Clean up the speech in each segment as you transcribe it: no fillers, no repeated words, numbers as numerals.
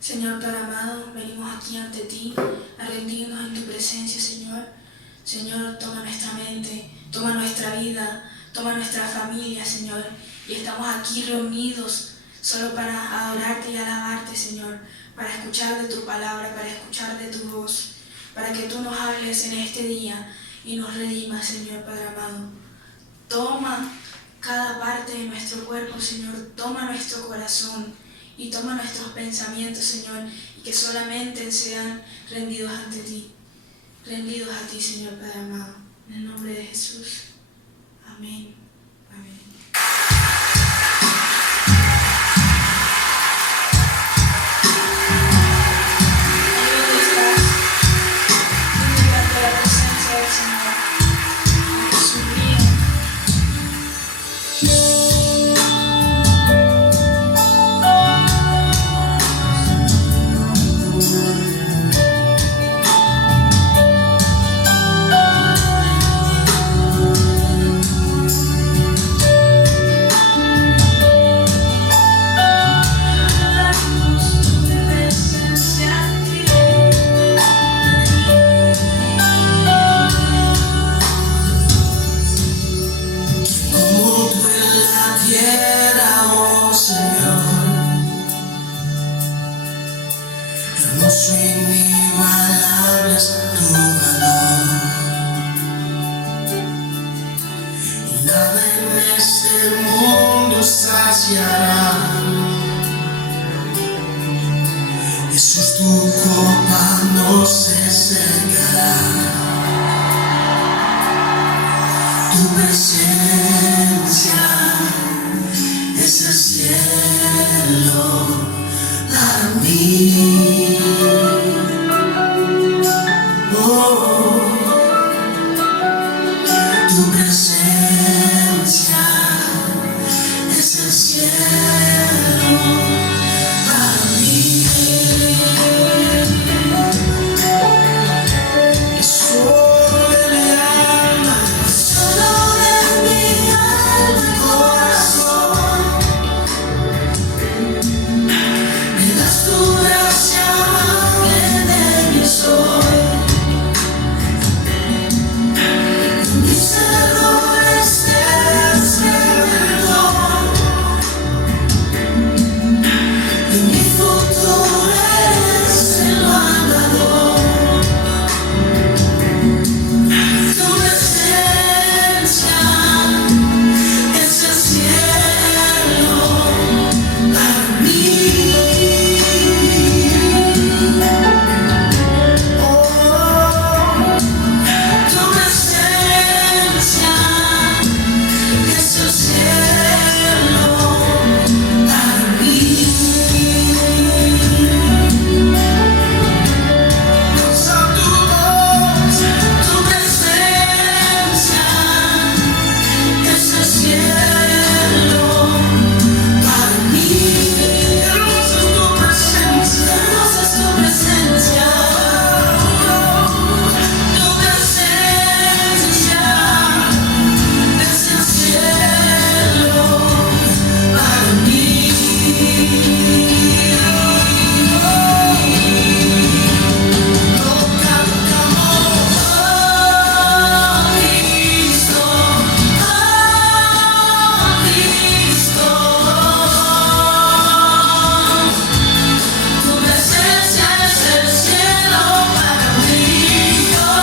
Señor Padre amado, venimos aquí ante ti a rendirnos en tu presencia, Señor. Señor, toma nuestra mente, toma nuestra vida, toma nuestra familia, Señor. Y estamos aquí reunidos solo para adorarte y alabarte, Señor, para escuchar de tu palabra, para escuchar de tu voz, para que tú nos hables en este día y nos redimas, Señor Padre amado. Toma cada parte de nuestro cuerpo, Señor, toma nuestro corazón y toma nuestros pensamientos, Señor, y que solamente sean rendidos ante ti, rendidos a ti, Señor Padre amado. En el nombre de Jesús. Amén. Amén. ¿Dónde estás? Ante la presencia del Señor. Jesús mío. Hermoso y inigualable es tu valor, y nada en este mundo saciará. Jesús, tu copa no se secará, tu presencia es el cielo para mí. Tu presencia es el cielo para mí. Solo de mi alma, corazón, me das tu gracia que de mí soy. Mis errores te perdón, y mi futuro es el ganador. Tu presencia es el cielo para mí. Tu presencia es el cielo para mí. Alza tu voz, tu presencia es el cielo para mí. Hermosa es tu presencia, hermosa es tu presencia. Tu presencia es el cielo para mí. Lo cantamos, oh Cristo, tu presencia es el cielo para mí, oh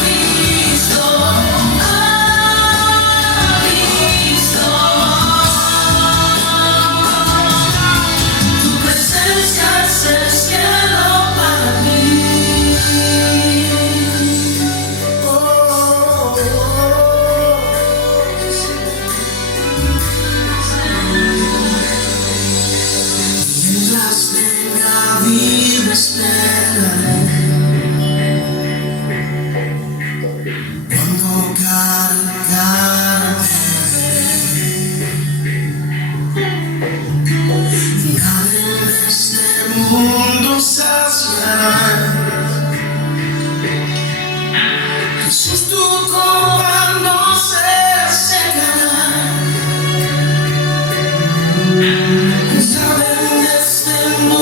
Cristo, tu presencia es el cielo para mí. Mientras tenga vida esperaré, cuando cargarte nada en este mundo saciará. Jesús, tu copa no se secará. Nada en este mundo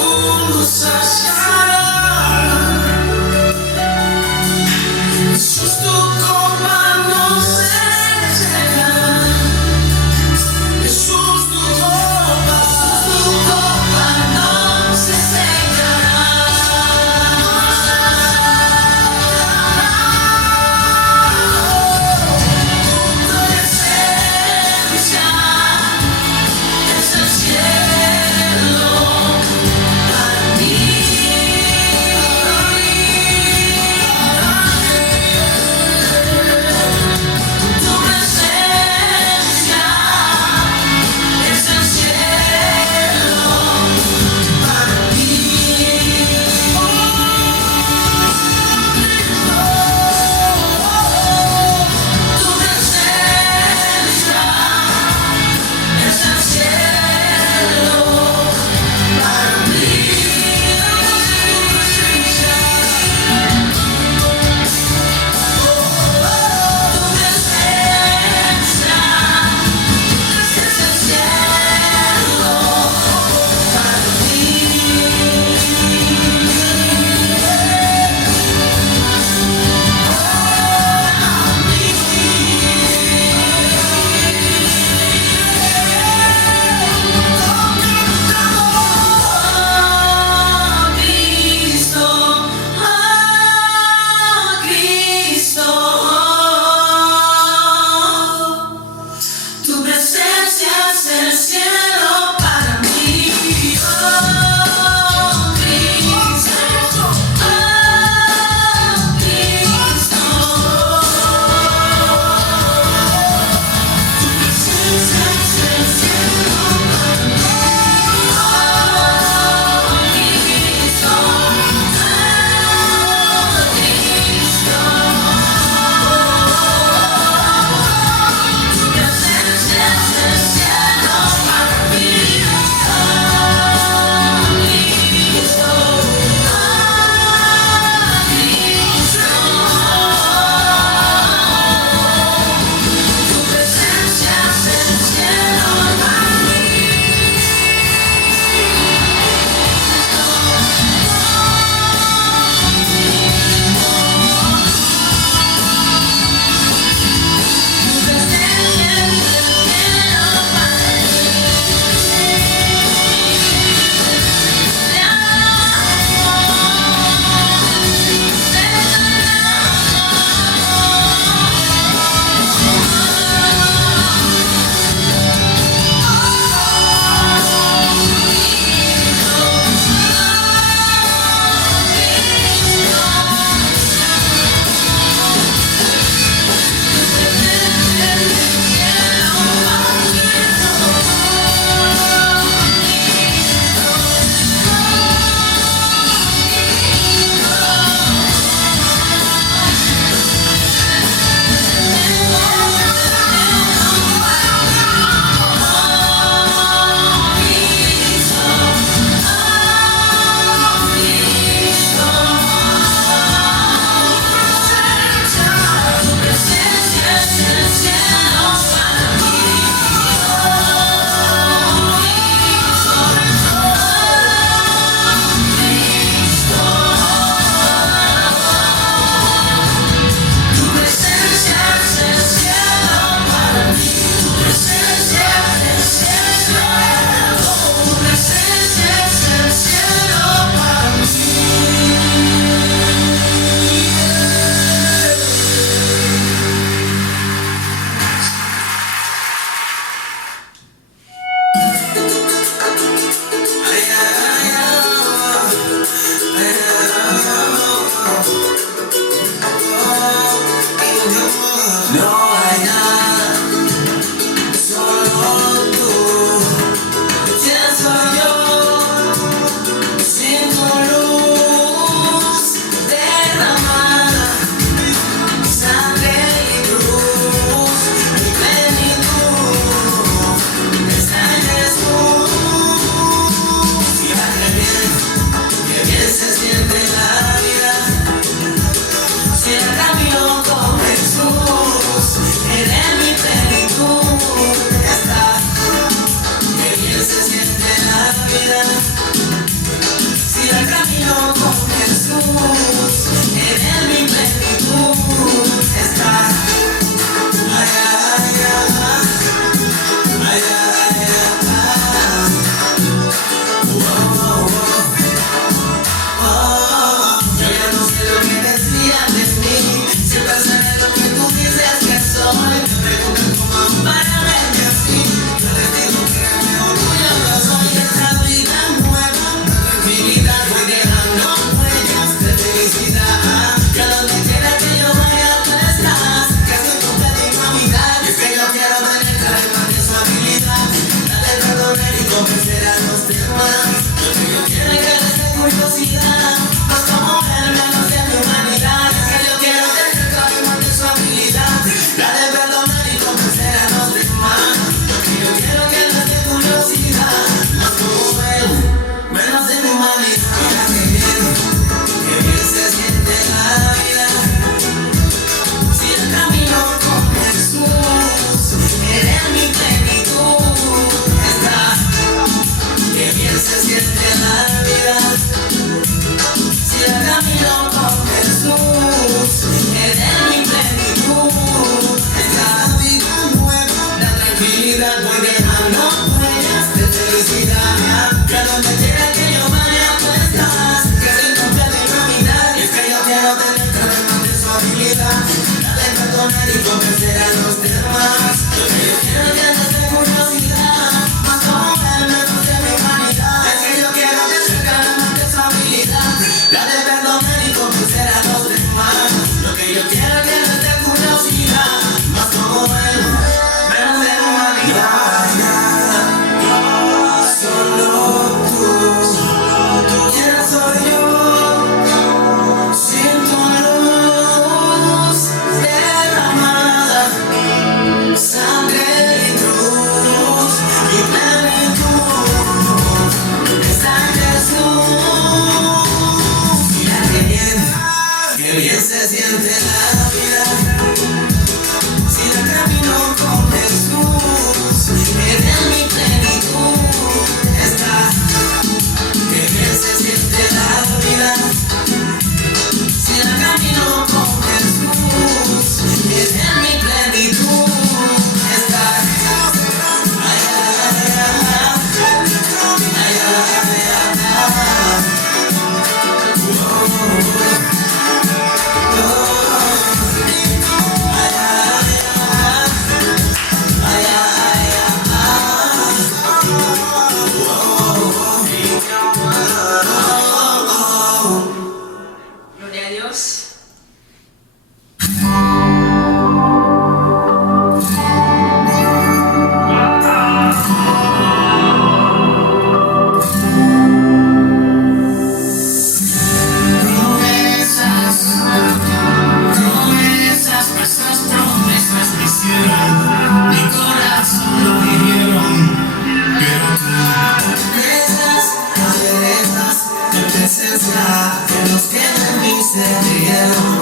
presencia de los que de mí se rieron,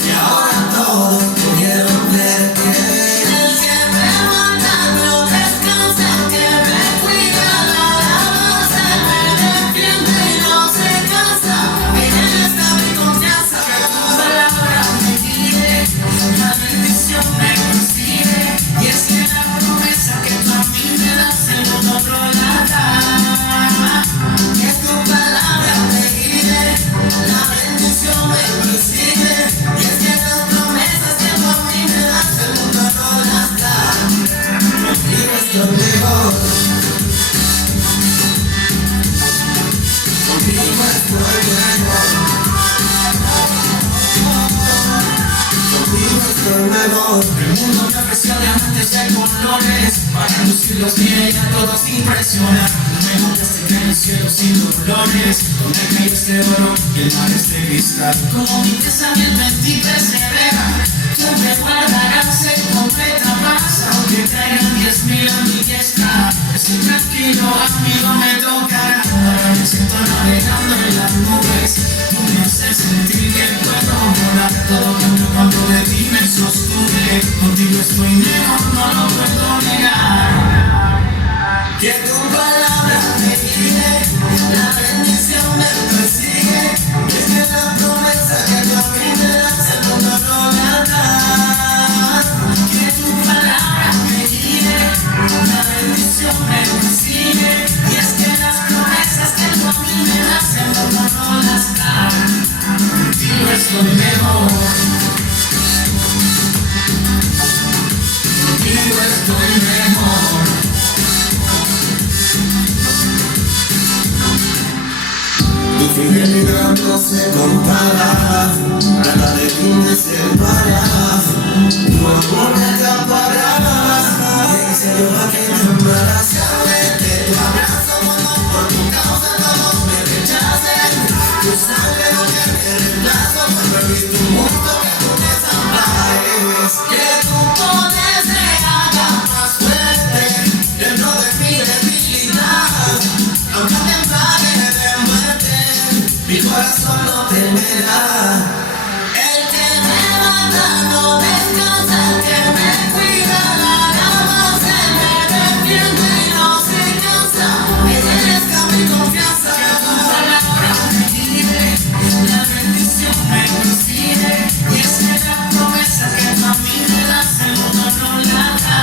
y ahora todos pudieron ver que el que me manda no descansa, el que me cuida la alabanza, él me defiende y no se cansa, en él está mi confianza. Que tu palabra me guíe, la bendición me consigue, y es que la promesa que tú a mí me das el mundo no la da. Que tu palabra me guíe, la bendición me persigue, y es que las promesas que tú a mí me das el mundo no las da. Contigo estoy mejor, contigo estoy mejor, contigo estoy mejor. El mundo me ofreció diamantes de colores para lucirlos bien y a todos impresionar. No me montaste en el cielo sin dolores, donde calles de oro y el mar es de cristal. Como mi pensamiento y persevera, tú me guardarás en completa paz. Aunque traigan 10,000 a mi diestra, estoy tranquilo, amigo, me tocará. Ahora me siento navegando en las nubes, tú me haces sentir que puedo volar. Todo cambió cuando de ti me sostuve, contigo estoy mejor, no lo puedo negar. Que tu palabra me guíe, la bendición me persigue, y es que la promesa que tú a mí me das el mundo no la da. Que tu palabra me guíe, la bendición me persigue, y es que las promesas que tú a mí me das el mundo no las da. Contigo estoy mejor, contigo estoy mejor. Tu fidelidad no se compara, nada de ti me separa, tu amor me acapará, en serio a que te amarás, de tu abrazo, por tu causa todos me rechacen, tu sangre no tiene reemplazo, pero y tu mundo que tú desampares, que tu poder se haga más fuerte, dentro de mi debilidad, aunque te embargue de muerte, mi corazón no temerá. El que me manda no descansa, el que me cuida la alabanza, él me defiende y no se cansa, en él está mi confianza. Que tu palabra me guíe, la bendición me persigue, y es que la promesa que tú a mí me das el mundo no la da.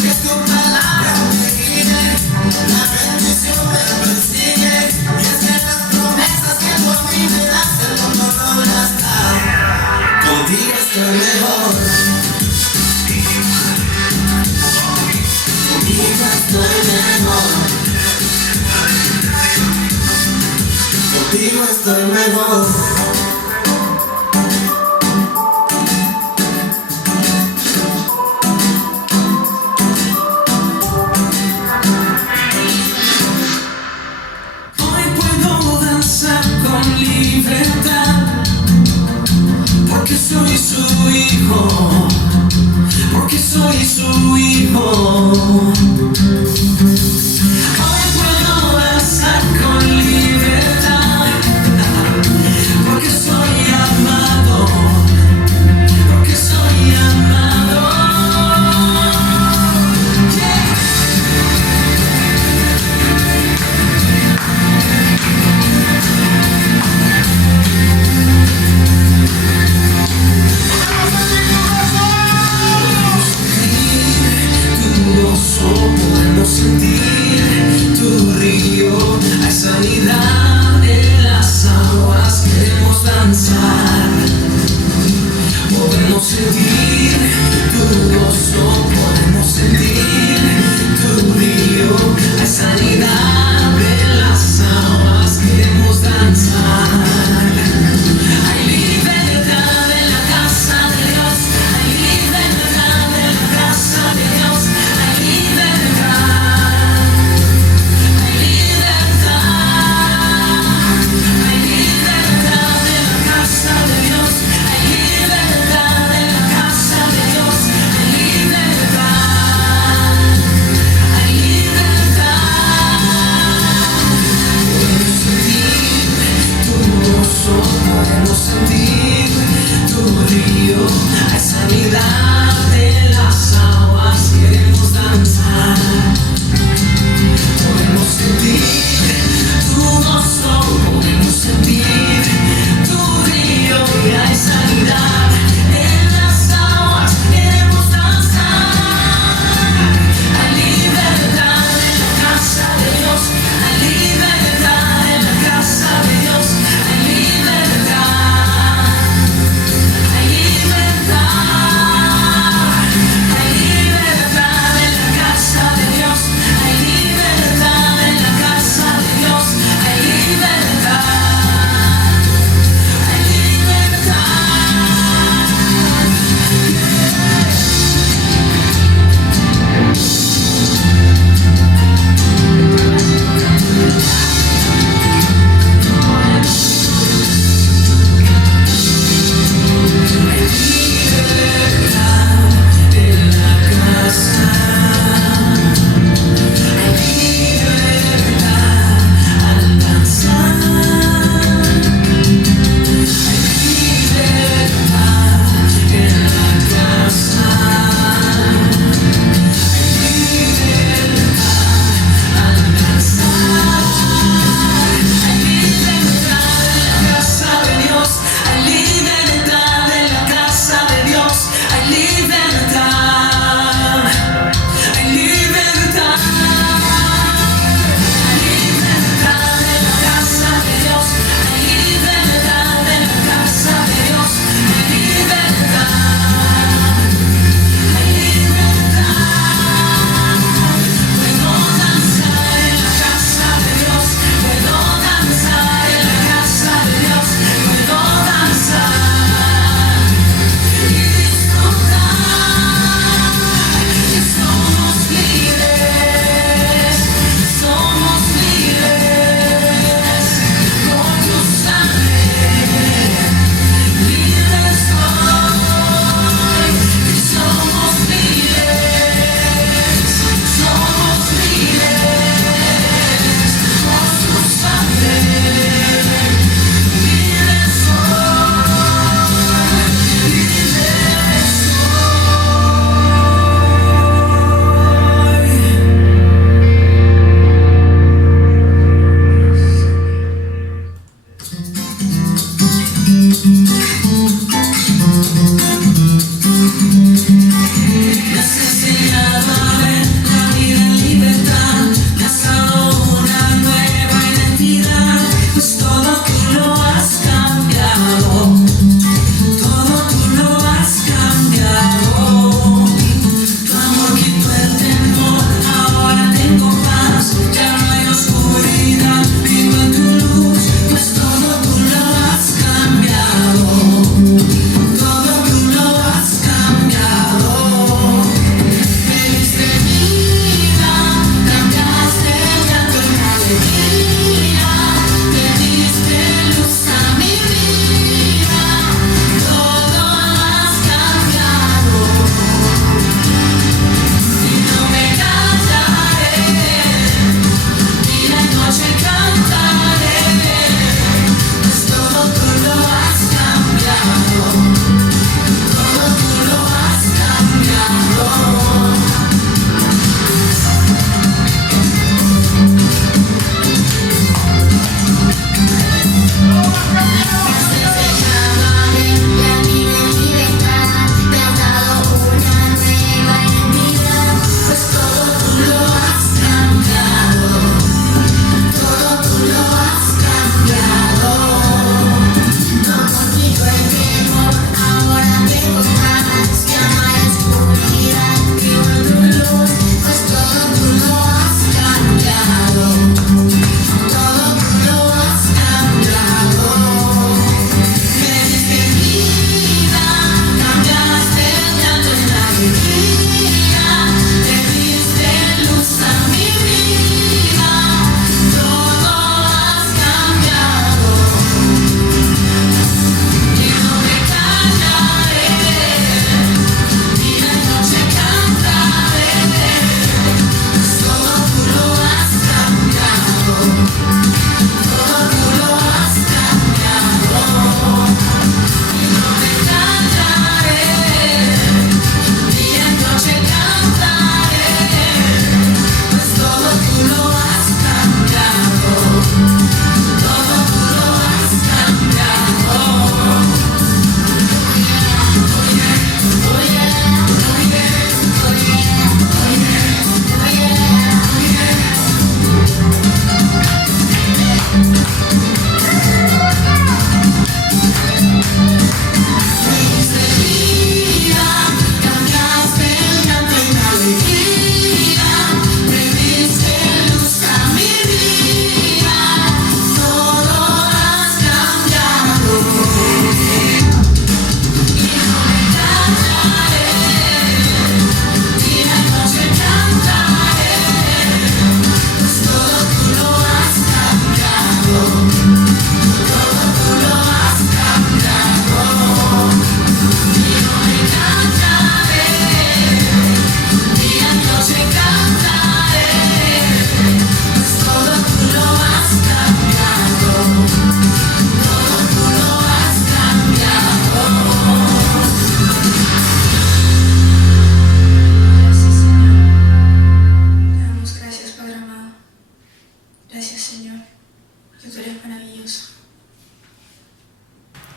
Que tu palabra me guíe, la bendición me persigue, y es que las promesas que tú a mí me das el mundo no las da. Contigo estoy mejor, contigo estoy mejor, contigo estoy mejor. Hoy puedo danzar con libertad, porque soy su hijo, porque soy su hijo. Hoy puedo danzar con libertad, porque soy amado, porque soy amado. Yeah. Tu gozo, poderlo sentir.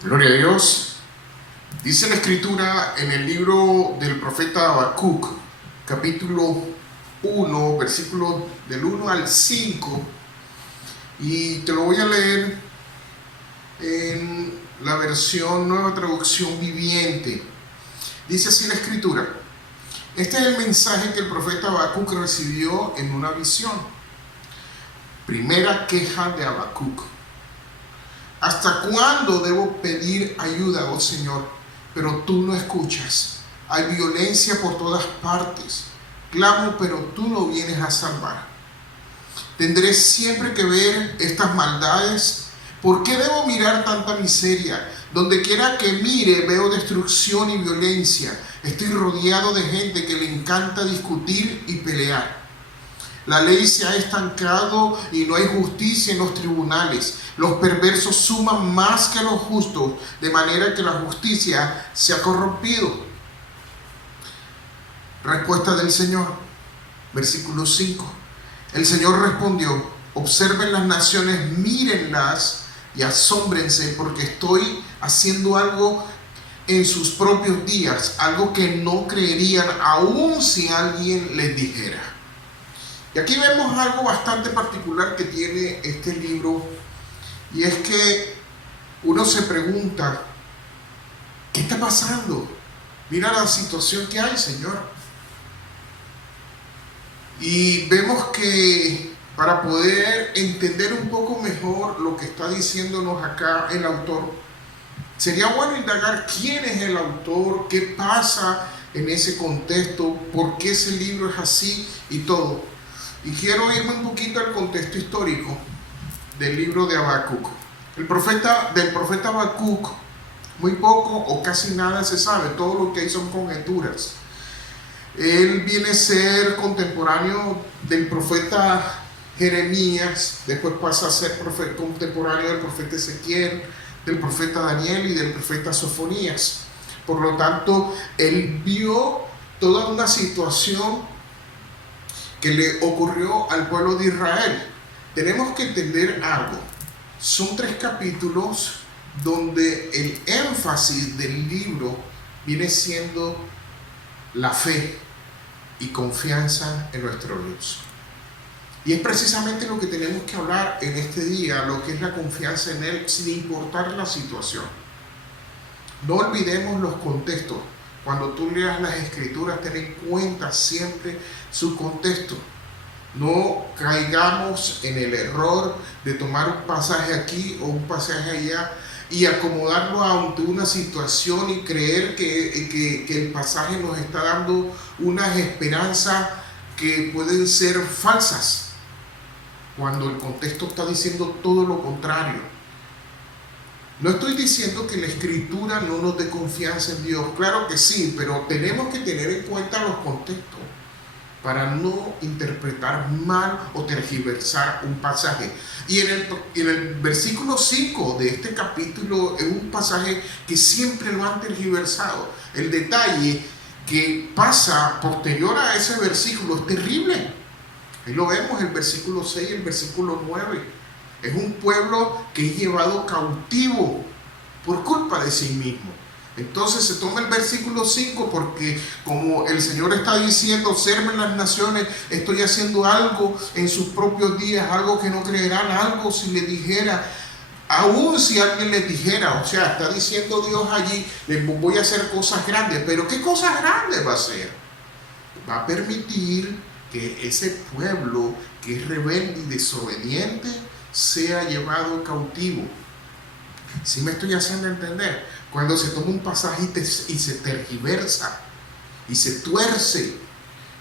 Gloria a Dios. Dice la Escritura en el libro del profeta Habacuc, capítulo 1, versículo del 1 al 5, y te lo voy a leer en la versión Nueva Traducción Viviente. Dice así la Escritura: este es el mensaje que el profeta Habacuc recibió en una visión. Primera queja de Habacuc. ¿Hasta cuándo debo pedir ayuda, oh Señor? Pero tú no escuchas. Hay violencia por todas partes. Clamo, pero tú no vienes a salvar. ¿Tendré siempre que ver estas maldades? ¿Por qué debo mirar tanta miseria? Donde quiera que mire veo destrucción y violencia. Estoy rodeado de gente que le encanta discutir y pelear. La ley se ha estancado y no hay justicia en los tribunales. Los perversos suman más que los justos, de manera que la justicia se ha corrompido. Respuesta del Señor, versículo 5. El Señor respondió: observen las naciones, mírenlas y asómbrense, porque estoy haciendo algo en sus propios días, algo que no creerían aun si alguien les dijera. Y aquí vemos algo bastante particular que tiene este libro, y es que uno se pregunta: ¿qué está pasando? Mira la situación que hay, Señor. Y vemos que para poder entender un poco mejor lo que está diciéndonos acá el autor, sería bueno indagar quién es el autor, qué pasa en ese contexto, por qué ese libro es así y todo. Y quiero irme un poquito al contexto histórico del libro de Habacuc. Del profeta Habacuc, muy poco o casi nada se sabe, todo lo que hay son conjeturas. Él viene a ser contemporáneo del profeta Jeremías, después pasa a ser contemporáneo del profeta Ezequiel, del profeta Daniel y del profeta Sofonías. Por lo tanto, él vio toda una situación que le ocurrió al pueblo de Israel. Tenemos que entender algo. Son 3 capítulos donde el énfasis del libro viene siendo la fe y confianza en nuestro Dios. Y es precisamente lo que tenemos que hablar en este día, lo que es la confianza en Él, sin importar la situación. No olvidemos los contextos. Cuando tú leas las Escrituras, ten en cuenta siempre su contexto. No caigamos en el error de tomar un pasaje aquí o un pasaje allá y acomodarlo ante una situación y creer que el pasaje nos está dando unas esperanzas que pueden ser falsas, cuando el contexto está diciendo todo lo contrario. No estoy diciendo que la Escritura no nos dé confianza en Dios, claro que sí, pero tenemos que tener en cuenta los contextos. para no interpretar mal o tergiversar un pasaje. Y en el versículo 5 de este capítulo es un pasaje que siempre lo han tergiversado. El detalle que pasa posterior a ese versículo es terrible. Ahí lo vemos, el versículo 6 y el versículo 9. Es un pueblo que es llevado cautivo por culpa de sí mismo. Entonces se toma el versículo 5 porque como el Señor está diciendo, observen las naciones, estoy haciendo algo en sus propios días, algo que no creerán, algo si le dijera, aún si alguien les dijera, o sea, está diciendo Dios allí, les voy a hacer cosas grandes, pero ¿qué cosas grandes va a hacer? Va a permitir que ese pueblo que es rebelde y desobediente sea llevado cautivo. ¿Sí me estoy haciendo entender? Cuando se toma un pasaje y se tergiversa y se tuerce,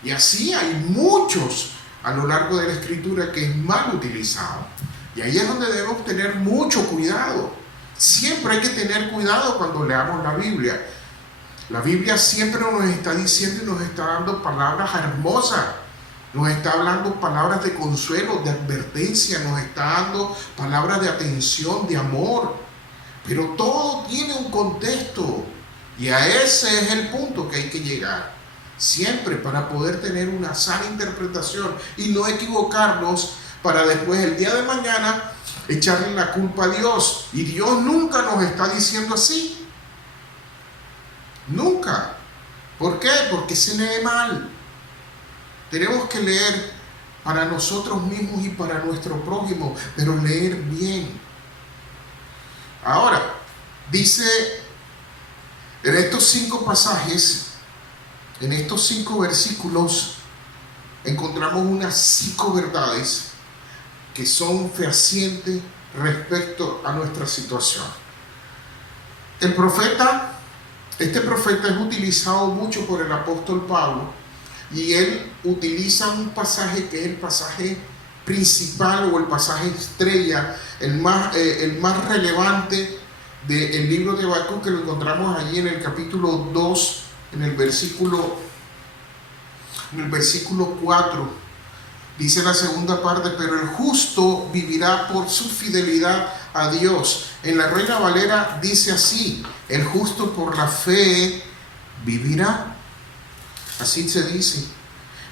y así hay muchos a lo largo de la escritura que es mal utilizado, y ahí es donde debemos tener mucho cuidado. Siempre hay que tener cuidado cuando leamos la Biblia. La Biblia siempre nos está diciendo y nos está dando palabras hermosas, nos está hablando palabras de consuelo, de advertencia, nos está dando palabras de atención, de amor. Pero todo tiene un contexto, y a ese es el punto que hay que llegar. Siempre para poder tener una sana interpretación y no equivocarnos para después el día de mañana echarle la culpa a Dios. Y Dios nunca nos está diciendo así. Nunca. ¿Por qué? Porque se lee mal. Tenemos que leer para nosotros mismos y para nuestro prójimo, pero leer bien. Ahora, dice en estos 5 pasajes, en estos 5 versículos, encontramos unas 5 verdades que son fehacientes respecto a nuestra situación. Este profeta es utilizado mucho por el apóstol Pablo, y él utiliza un pasaje que es el pasaje principal o el pasaje estrella, el más relevante del libro de Habacuc, que lo encontramos allí en el capítulo 2, en el versículo 4. Dice la segunda parte: pero el justo vivirá por su fidelidad a Dios. En la Reina Valera dice así: el justo por la fe vivirá. Así se dice.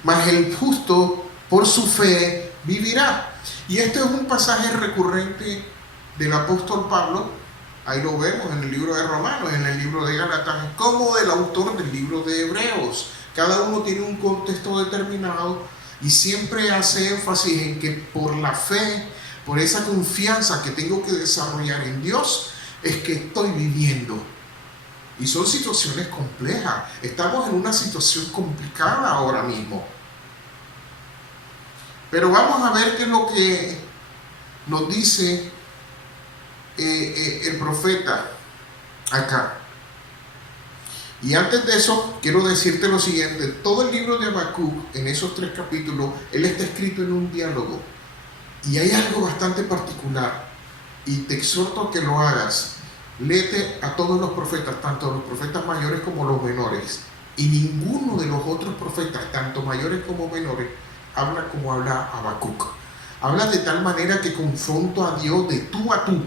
Mas el justo por su fe vivirá. Y este es un pasaje recurrente del apóstol Pablo. Ahí lo vemos en el libro de Romanos, en el libro de Gálatas, como del autor del libro de Hebreos. Cada uno tiene un contexto determinado y siempre hace énfasis en que por la fe, por esa confianza que tengo que desarrollar en Dios, es que estoy viviendo. Y son situaciones complejas. Estamos en una situación complicada ahora mismo. Pero vamos a ver qué es lo que nos dice el profeta acá. Y antes de eso, quiero decirte lo siguiente: todo el libro de Habacuc, en esos 3 capítulos, él está escrito en un diálogo. Y hay algo bastante particular, y te exhorto a que lo hagas. Léete a todos los profetas, tanto los profetas mayores como los menores. Y ninguno de los otros profetas, tanto mayores como menores, habla como habla Habacuc. Habla de tal manera que confronta a Dios de tú a tú.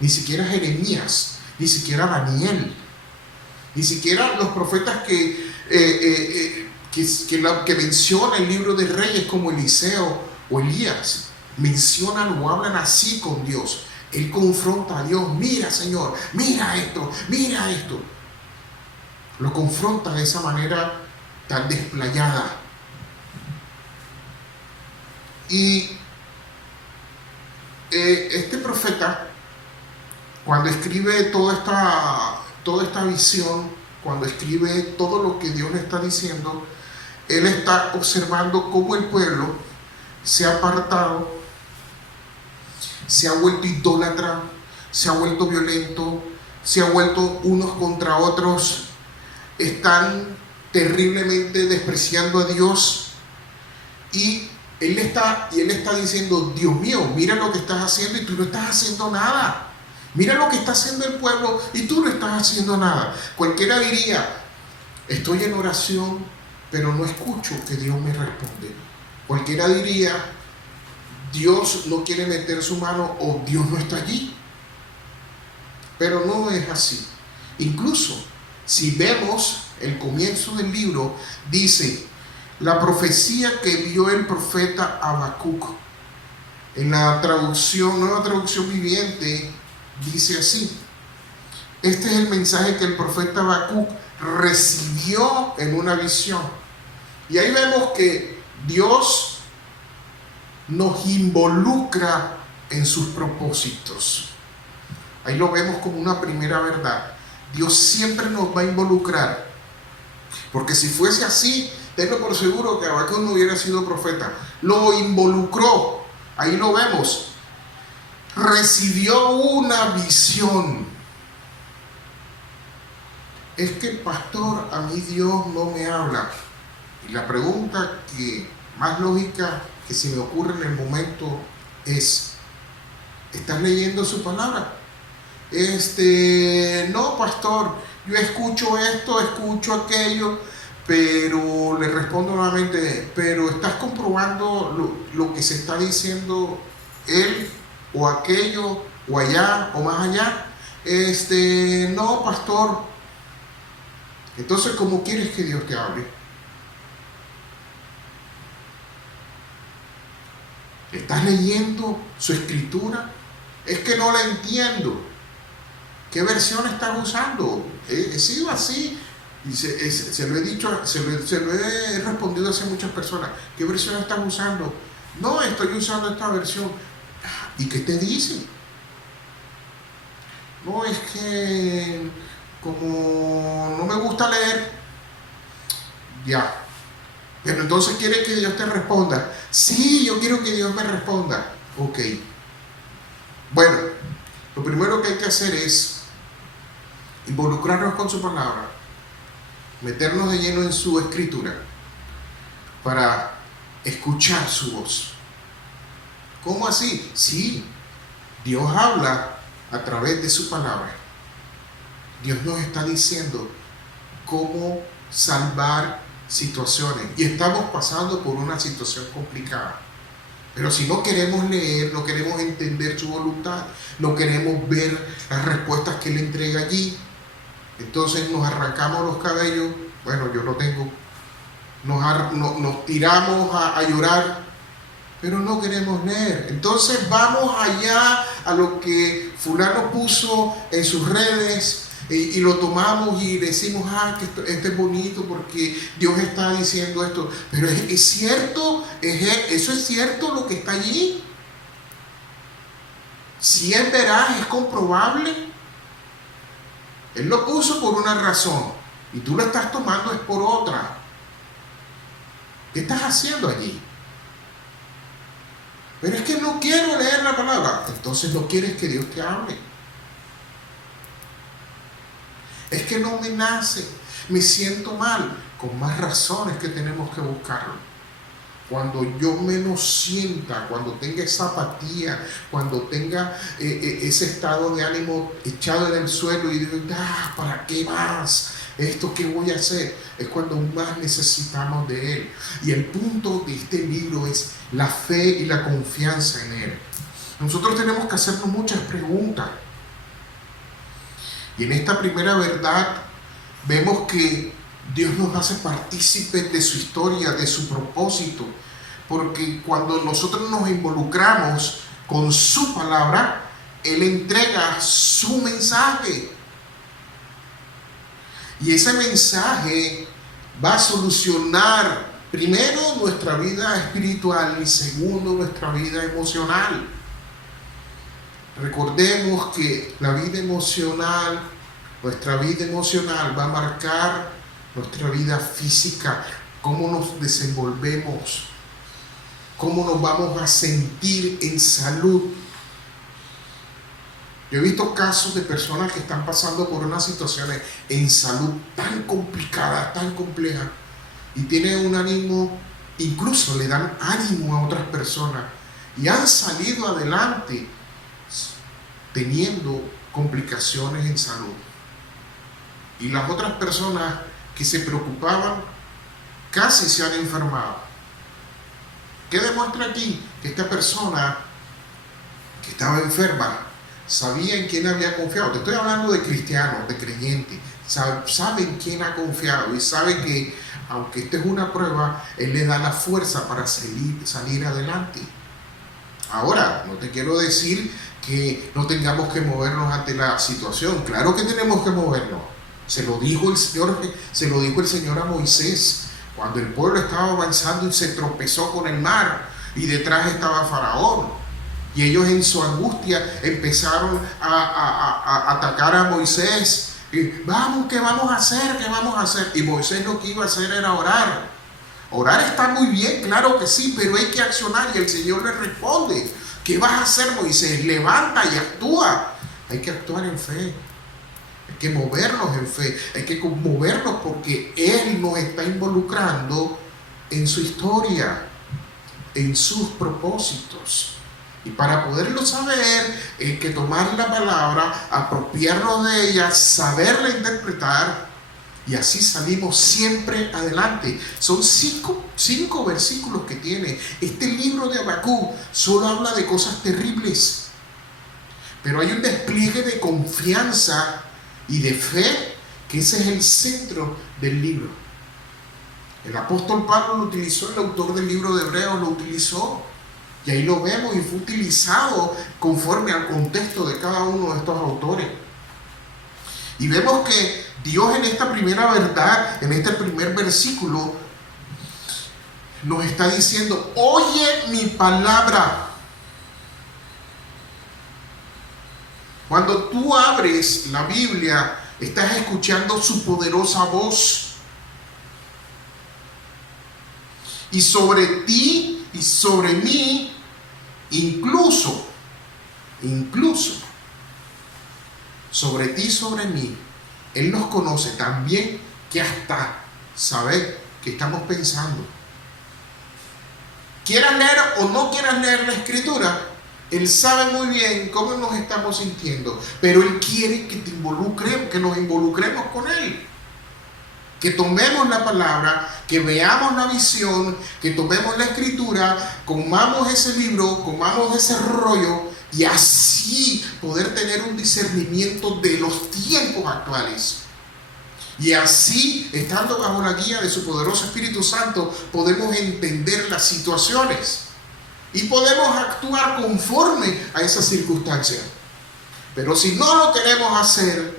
Ni siquiera Jeremías, ni siquiera Daniel, ni siquiera los profetas que menciona el libro de Reyes, como Eliseo o Elías, mencionan o hablan así con Dios. Él confronta a Dios: mira, Señor, mira esto, mira esto. Lo confronta de esa manera tan desplayada. Y este profeta, cuando escribe toda esta visión, cuando escribe todo lo que Dios le está diciendo, él está observando cómo el pueblo se ha apartado, se ha vuelto idólatra, se ha vuelto violento, se ha vuelto unos contra otros, están terriblemente despreciando a Dios, y él está diciendo: Dios mío, mira lo que estás haciendo y tú no estás haciendo nada. Mira lo que está haciendo el pueblo y tú no estás haciendo nada. Cualquiera diría: estoy en oración, pero no escucho que Dios me responde. Cualquiera diría, Dios no quiere meter su mano o Dios no está allí. Pero no es así. Incluso, si vemos el comienzo del libro, dice, la profecía que vio el profeta Habacuc, en la traducción, nueva traducción viviente, dice así. Este es el mensaje que el profeta Habacuc recibió en una visión. Y ahí vemos que Dios nos involucra en sus propósitos. Ahí lo vemos como una primera verdad. Dios siempre nos va a involucrar. Porque si fuese así, tengo por seguro que Habacuc no hubiera sido profeta. Lo involucró. Ahí lo vemos. Recibió una visión. Es que, pastor, a mí Dios no me habla. Y la pregunta que más lógica que se me ocurre en el momento es, ¿estás leyendo su palabra? No, pastor, yo escucho esto, escucho aquello, pero le respondo nuevamente, pero ¿estás comprobando lo que se está diciendo él o aquello o allá o más allá? No, pastor. Entonces, ¿cómo quieres que Dios te hable? ¿Estás leyendo su escritura? Es que no la entiendo. ¿Qué versión estás usando? He sido así. Y se lo he dicho, se lo he respondido a muchas personas. ¿Qué versión estás usando? No, estoy usando esta versión. ¿Y qué te dice? No, es que como no me gusta leer, ya. Pero entonces ¿quieres que Dios te responda? Sí, yo quiero que Dios me responda. Ok. Bueno, lo primero que hay que hacer es involucrarnos con su palabra, meternos de lleno en su escritura para escuchar su voz. ¿Cómo así? Sí, Dios habla a través de su palabra. Dios nos está diciendo cómo salvar situaciones y estamos pasando por una situación complicada. Pero si no queremos leer, no queremos entender su voluntad, no queremos ver las respuestas que Él entrega allí, entonces nos arrancamos los cabellos, bueno, yo lo tengo, nos tiramos a llorar, pero no queremos leer. Entonces vamos allá a lo que fulano puso en sus redes y lo tomamos y decimos, que esto es bonito porque Dios está diciendo esto. Pero es cierto, eso es cierto lo que está allí. Si es veraz, es comprobable. Él lo puso por una razón y tú lo estás tomando es por otra. ¿Qué estás haciendo allí? Pero es que no quiero leer la palabra. Entonces no quieres que Dios te hable. Es que no me nace, me siento mal. Con más razones que tenemos que buscarlo. Cuando yo menos sienta, cuando tenga esa apatía, cuando tenga ese estado de ánimo echado en el suelo y digo, ¿para qué más? ¿Esto qué voy a hacer? Es cuando más necesitamos de Él. Y el punto de este libro es la fe y la confianza en Él. Nosotros tenemos que hacernos muchas preguntas. Y en esta primera verdad vemos que Dios nos hace partícipes de su historia, de su propósito. Porque cuando nosotros nos involucramos con su palabra, Él entrega su mensaje. Y ese mensaje va a solucionar primero nuestra vida espiritual y segundo nuestra vida emocional. Recordemos que la vida emocional, nuestra vida emocional va a marcar nuestra vida física, cómo nos desenvolvemos, cómo nos vamos a sentir en salud. Yo he visto casos de personas que están pasando por unas situaciones en salud tan complicadas, tan complejas, y tienen un ánimo, incluso le dan ánimo a otras personas, y han salido adelante teniendo complicaciones en salud. Y las otras personas que se preocupaban casi se han enfermado. ¿Qué demuestra aquí? Que esta persona que estaba enferma sabía en quién había confiado. Te estoy hablando de cristianos, de creyentes. Sabe en quién ha confiado y sabe que aunque esta es una prueba, Él le da la fuerza para salir adelante. Ahora, no te quiero decir que no tengamos que movernos ante la situación. Claro que tenemos que movernos. Se lo dijo el Señor a Moisés cuando el pueblo estaba avanzando y se tropezó con el mar y detrás estaba Faraón. Y ellos en su angustia empezaron a atacar a Moisés. Vamos, ¿qué vamos a hacer? ¿Qué vamos a hacer? Y Moisés lo que iba a hacer era orar. Orar está muy bien, claro que sí, pero hay que accionar y el Señor le responde. ¿Qué vas a hacer, Moisés? Levanta y actúa. Hay que actuar en fe. Hay que movernos en fe. Hay que movernos porque Él nos está involucrando en su historia, en sus propósitos. Y para poderlo saber, hay que tomar la palabra, apropiarnos de ella, saberla interpretar, y así salimos siempre adelante. Son cinco versículos que tiene. Este libro de Habacuc solo habla de cosas terribles, pero hay un despliegue de confianza y de fe, que ese es el centro del libro. El apóstol Pablo lo utilizó, el autor del libro de Hebreos lo utilizó. Y ahí lo vemos y fue utilizado conforme al contexto de cada uno de estos autores. Y vemos que Dios en esta primera verdad, en este primer versículo, nos está diciendo: oye mi palabra. Cuando tú abres la Biblia, estás escuchando su poderosa voz. Y sobre ti y sobre mí, incluso, sobre ti y sobre mí, Él nos conoce también, que hasta sabe que estamos pensando. Quieras leer o no quieras leer la Escritura, Él sabe muy bien cómo nos estamos sintiendo, pero Él quiere que nos involucremos con Él. Que tomemos la palabra, que veamos la visión, que tomemos la Escritura, comamos ese libro, comamos ese rollo, y así poder tener un discernimiento de los tiempos actuales. Y así, estando bajo la guía de su poderoso Espíritu Santo, podemos entender las situaciones y podemos actuar conforme a esas circunstancias. Pero si no lo queremos hacer,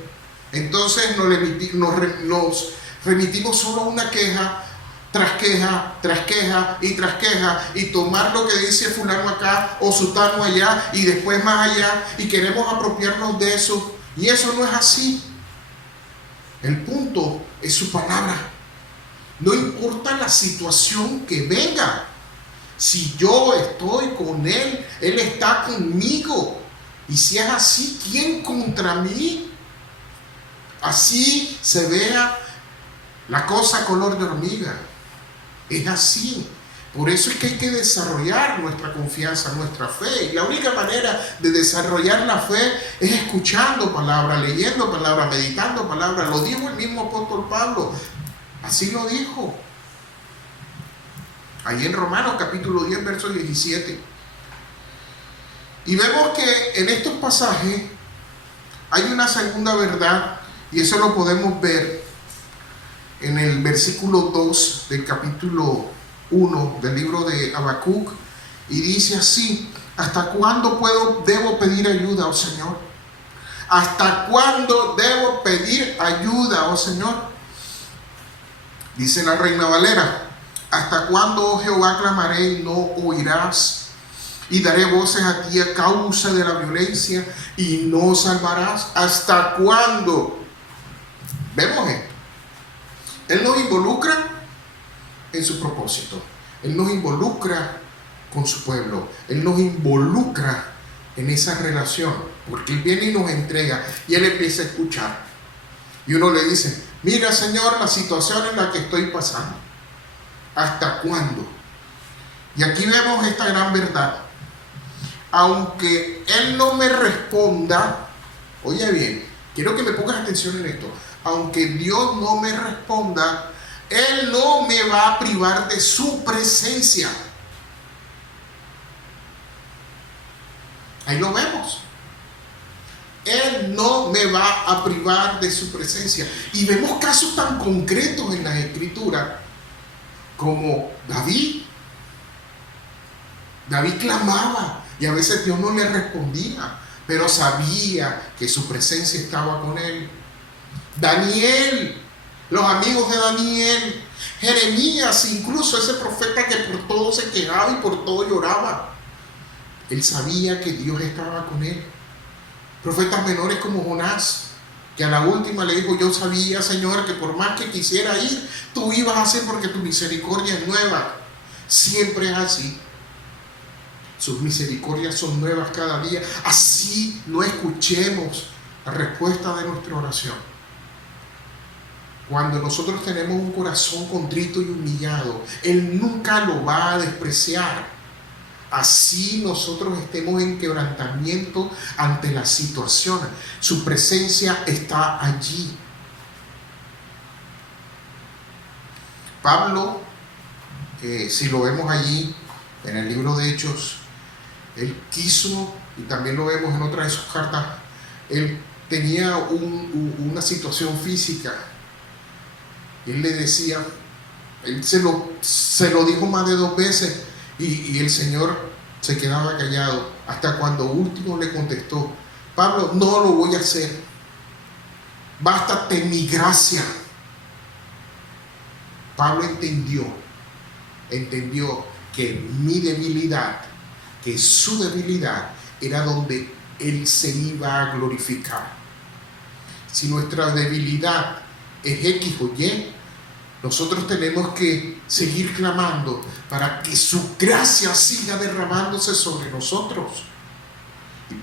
entonces nos remitimos solo a una queja, tras queja, tras queja y tras queja, y tomar lo que dice fulano acá o sutano allá y después más allá, y queremos apropiarnos de eso, y eso no es así. El punto es su palabra. No importa la situación que venga, si yo estoy con Él, Él está conmigo, y si es así, ¿quién contra mí? Así se vea la cosa color de hormiga. Es así. Por eso es que hay que desarrollar nuestra confianza, nuestra fe. Y la única manera de desarrollar la fe es escuchando palabra, leyendo palabra, meditando palabra. Lo dijo el mismo apóstol Pablo. Así lo dijo. Ahí en Romanos capítulo 10, verso 17. Y vemos que en estos pasajes hay una segunda verdad, y eso lo podemos ver en el versículo 2 del capítulo 1 del libro de Habacuc, y dice así: ¿hasta cuándo debo pedir ayuda, oh Señor? ¿Hasta cuándo debo pedir ayuda, oh Señor? Dice la Reina Valera: ¿hasta cuándo, oh Jehová, clamaré y no oirás? Y daré voces a ti a causa de la violencia y no salvarás. ¿Hasta cuándo? Vemos esto. Él nos involucra en su propósito. Él nos involucra con su pueblo. Él nos involucra en esa relación, porque Él viene y nos entrega, y Él empieza a escuchar. Y uno le dice: mira, Señor, la situación en la que estoy pasando, ¿hasta cuándo? Y aquí vemos esta gran verdad. Aunque Él no me responda, oye bien, quiero que me pongas atención en esto. Aunque Dios no me responda, Él no me va a privar de su presencia. Ahí lo vemos. Él no me va a privar de su presencia. Y vemos casos tan concretos en las Escrituras como David. David clamaba y a veces Dios no le respondía, pero sabía que su presencia estaba con él. Daniel, los amigos de Daniel, Jeremías, incluso ese profeta que por todo se quejaba y por todo lloraba. Él sabía que Dios estaba con él. Profetas menores como Jonás, que a la última le dijo: yo sabía, Señor, que por más que quisiera ir, tú ibas a hacer, porque tu misericordia es nueva. Siempre es así. Sus misericordias son nuevas cada día. Así no escuchemos la respuesta de nuestra oración. Cuando nosotros tenemos un corazón contrito y humillado, Él nunca lo va a despreciar. Así nosotros estemos en quebrantamiento ante la situación, su presencia está allí. Pablo, si lo vemos allí en el libro de Hechos, él quiso, y también lo vemos en otra de sus cartas, él tenía una situación física. Él le decía, él se lo dijo más de 2 veces, y el Señor se quedaba callado, hasta cuando último le contestó: Pablo, no lo voy a hacer, bástate mi gracia. Pablo entendió que mi debilidad, que su debilidad era donde Él se iba a glorificar. Si nuestra debilidad es X o Y, nosotros tenemos que seguir clamando para que su gracia siga derramándose sobre nosotros.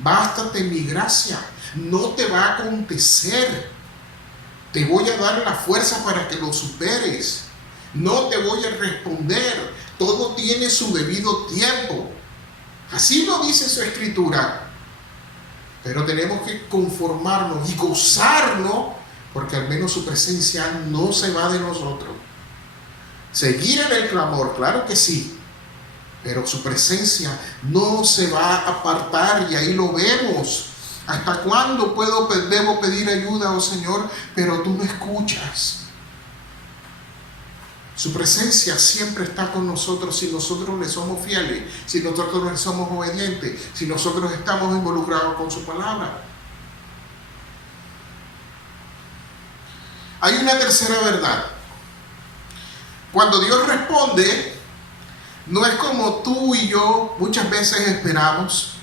Bástate mi gracia, no te va a acontecer. Te voy a dar la fuerza para que lo superes. No te voy a responder. Todo tiene su debido tiempo. Así lo dice su Escritura. Pero tenemos que conformarnos y gozarnos, porque al menos su presencia no se va de nosotros. Seguir en el clamor, claro que sí, pero su presencia no se va a apartar, y ahí lo vemos. ¿Hasta cuándo debo pedir ayuda, oh Señor, pero tú no escuchas? Su presencia siempre está con nosotros si nosotros le somos fieles, si nosotros le somos obedientes, si nosotros estamos involucrados con su palabra. Hay una tercera verdad. Cuando Dios responde, no es como tú y yo muchas veces esperamos.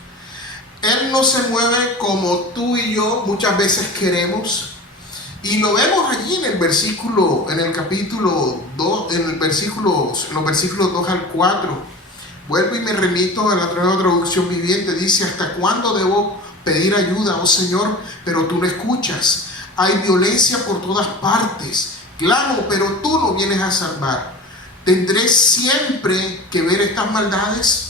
Él no se mueve como tú y yo muchas veces queremos. Y lo vemos allí en el versículo, en el capítulo 2, en los versículos 2 al 4. Vuelvo y me remito a la Nueva Traducción Viviente. Dice: ¿hasta cuándo debo pedir ayuda, oh Señor, pero tú no escuchas? Hay violencia por todas partes. Clamo, pero tú no vienes a salvar. ¿Tendré siempre que ver estas maldades?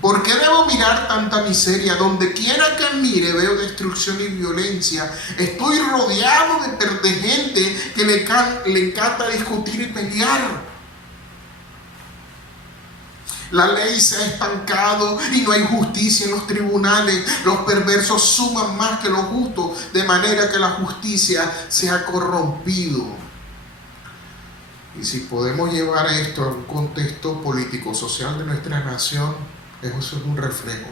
¿Por qué debo mirar tanta miseria? Donde quiera que mire veo destrucción y violencia. Estoy rodeado de gente que le encanta discutir y pelear. La ley se ha estancado y no hay justicia en los tribunales. Los perversos suman más que los justos, de manera que la justicia se ha corrompido. Y si podemos llevar esto a un contexto político-social de nuestra nación, eso es un reflejo.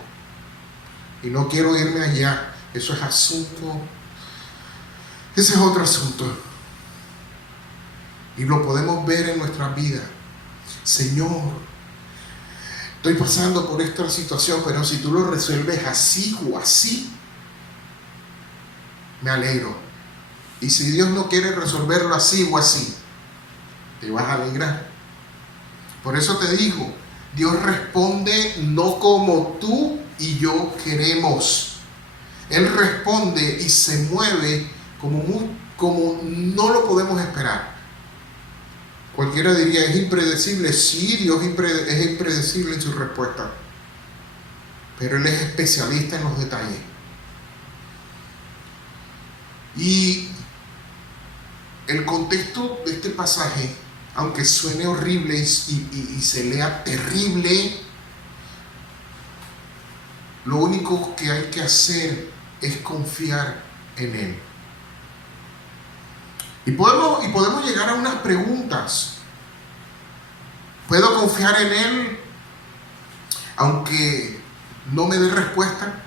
Y no quiero irme allá. Eso es asunto. Ese es otro asunto. Y lo podemos ver en nuestra vida. Señor, estoy pasando por esta situación, pero si tú lo resuelves así o así, me alegro. Y si Dios no quiere resolverlo así o así, te vas a alegrar. Por eso te digo, Dios responde no como tú y yo queremos. Él responde y se mueve como no lo podemos esperar. Cualquiera diría: ¿es impredecible? Sí, Dios es impredecible en su respuesta. Pero Él es especialista en los detalles. Y el contexto de este pasaje, aunque suene horrible y se lea terrible, lo único que hay que hacer es confiar en Él. Y podemos llegar a unas preguntas. ¿Puedo confiar en Él aunque no me dé respuesta?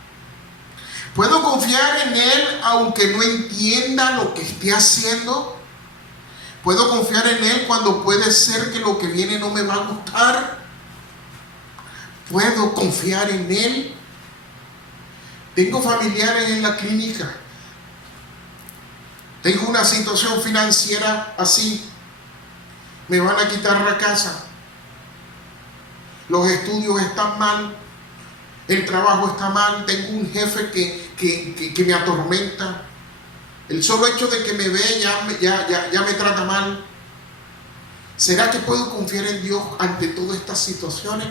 ¿Puedo confiar en Él aunque no entienda lo que esté haciendo? ¿Puedo confiar en Él cuando puede ser que lo que viene no me va a gustar? ¿Puedo confiar en Él? Tengo familiares en la clínica. Tengo una situación financiera así. Me van a quitar la casa. Los estudios están mal. El trabajo está mal. Tengo un jefe que me atormenta. El solo hecho de que me ve ya me trata mal. ¿Será que puedo confiar en Dios ante todas estas situaciones?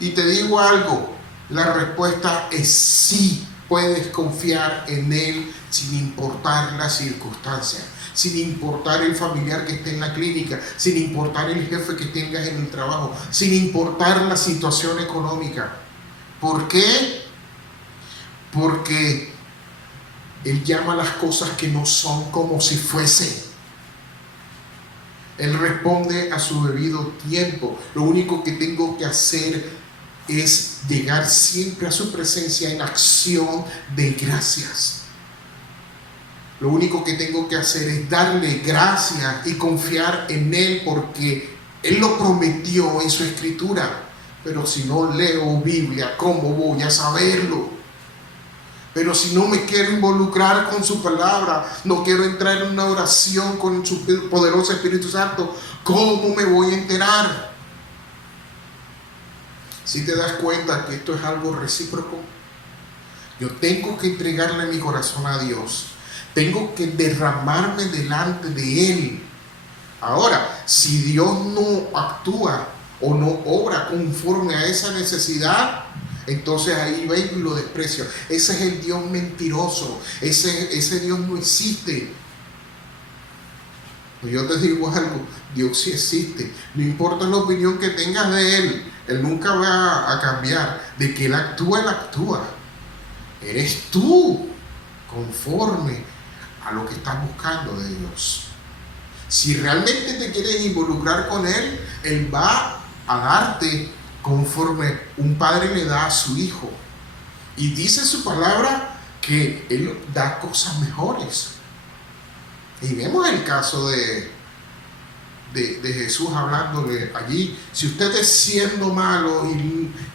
Y te digo algo, la respuesta es sí. Puedes confiar en Él sin importar las circunstancias, sin importar el familiar que esté en la clínica, sin importar el jefe que tengas en el trabajo, sin importar la situación económica. ¿Por qué? Porque Él llama las cosas que no son como si fuesen. Él responde a su debido tiempo. Lo único que tengo que hacer es llegar siempre a su presencia en acción de gracias. Lo único que tengo que hacer es darle gracias y confiar en Él, porque Él lo prometió en su escritura. Pero si no leo Biblia, ¿cómo voy a saberlo? Pero si no me quiero involucrar con su palabra, no quiero entrar en una oración con su poderoso Espíritu Santo, ¿cómo me voy a enterar? Si te das cuenta que esto es algo recíproco, yo tengo que entregarle mi corazón a Dios. Tengo que derramarme delante de Él. Ahora, si Dios no actúa o no obra conforme a esa necesidad, entonces ahí vengo y lo desprecio. Ese es el Dios mentiroso. Ese Dios no existe. Yo te digo algo, Dios sí existe. No importa la opinión que tengas de Él, Él nunca va a cambiar. De que Él actúa. Eres tú conforme a lo que estás buscando de Dios. Si realmente te quieres involucrar con Él, Él va a darte conforme un padre le da a su hijo. Y dice su palabra que Él da cosas mejores. Y vemos el caso de Jesús hablándole allí. Si ustedes siendo malos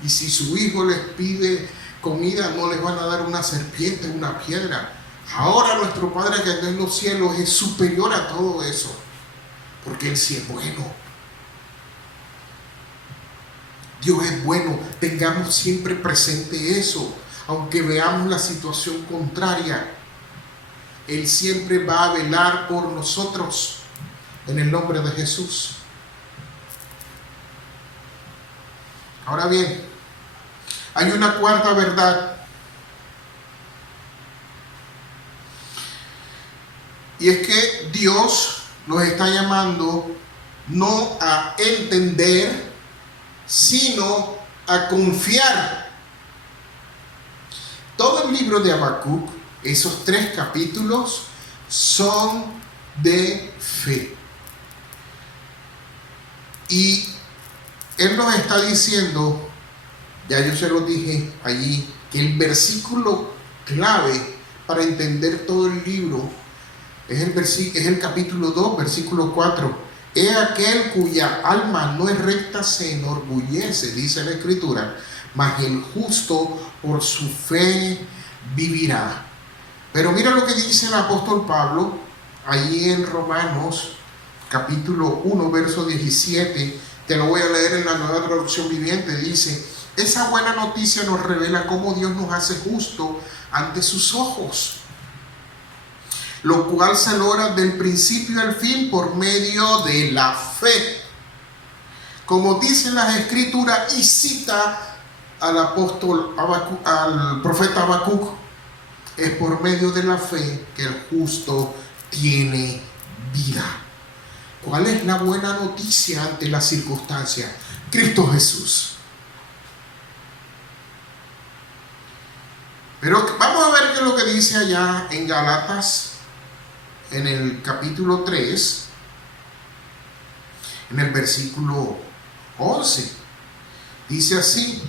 y si su hijo les pide comida, no les van a dar una serpiente, una piedra. Ahora nuestro Padre que está en los cielos es superior a todo eso, porque Él sí es bueno. Dios es bueno. Tengamos siempre presente eso. Aunque veamos la situación contraria, Él siempre va a velar por nosotros, en el nombre de Jesús. Ahora bien, hay una cuarta verdad, y es que Dios nos está llamando no a entender, sino a confiar. Todo el libro de Habacuc, esos 3 capítulos, son de fe. Y Él nos está diciendo, ya yo se lo dije allí, que el versículo clave para entender todo el libro es el capítulo 2, versículo 4. He aquel cuya alma no es recta se enorgullece, dice la Escritura, mas el justo por su fe vivirá. Pero mira lo que dice el apóstol Pablo allí en Romanos capítulo 1 verso 17. Te lo voy a leer en la Nueva Traducción Viviente. Dice: esa buena noticia nos revela cómo Dios nos hace justo ante sus ojos, lo cual se logra del principio al fin por medio de la fe. Como dicen las Escrituras, y cita al apóstol Habacuc, al profeta Habacuc, es por medio de la fe que el justo tiene vida. ¿Cuál es la buena noticia ante las circunstancias? Cristo Jesús. Pero vamos a ver qué es lo que dice allá en Gálatas, en el capítulo 3, en el versículo 11. Dice así.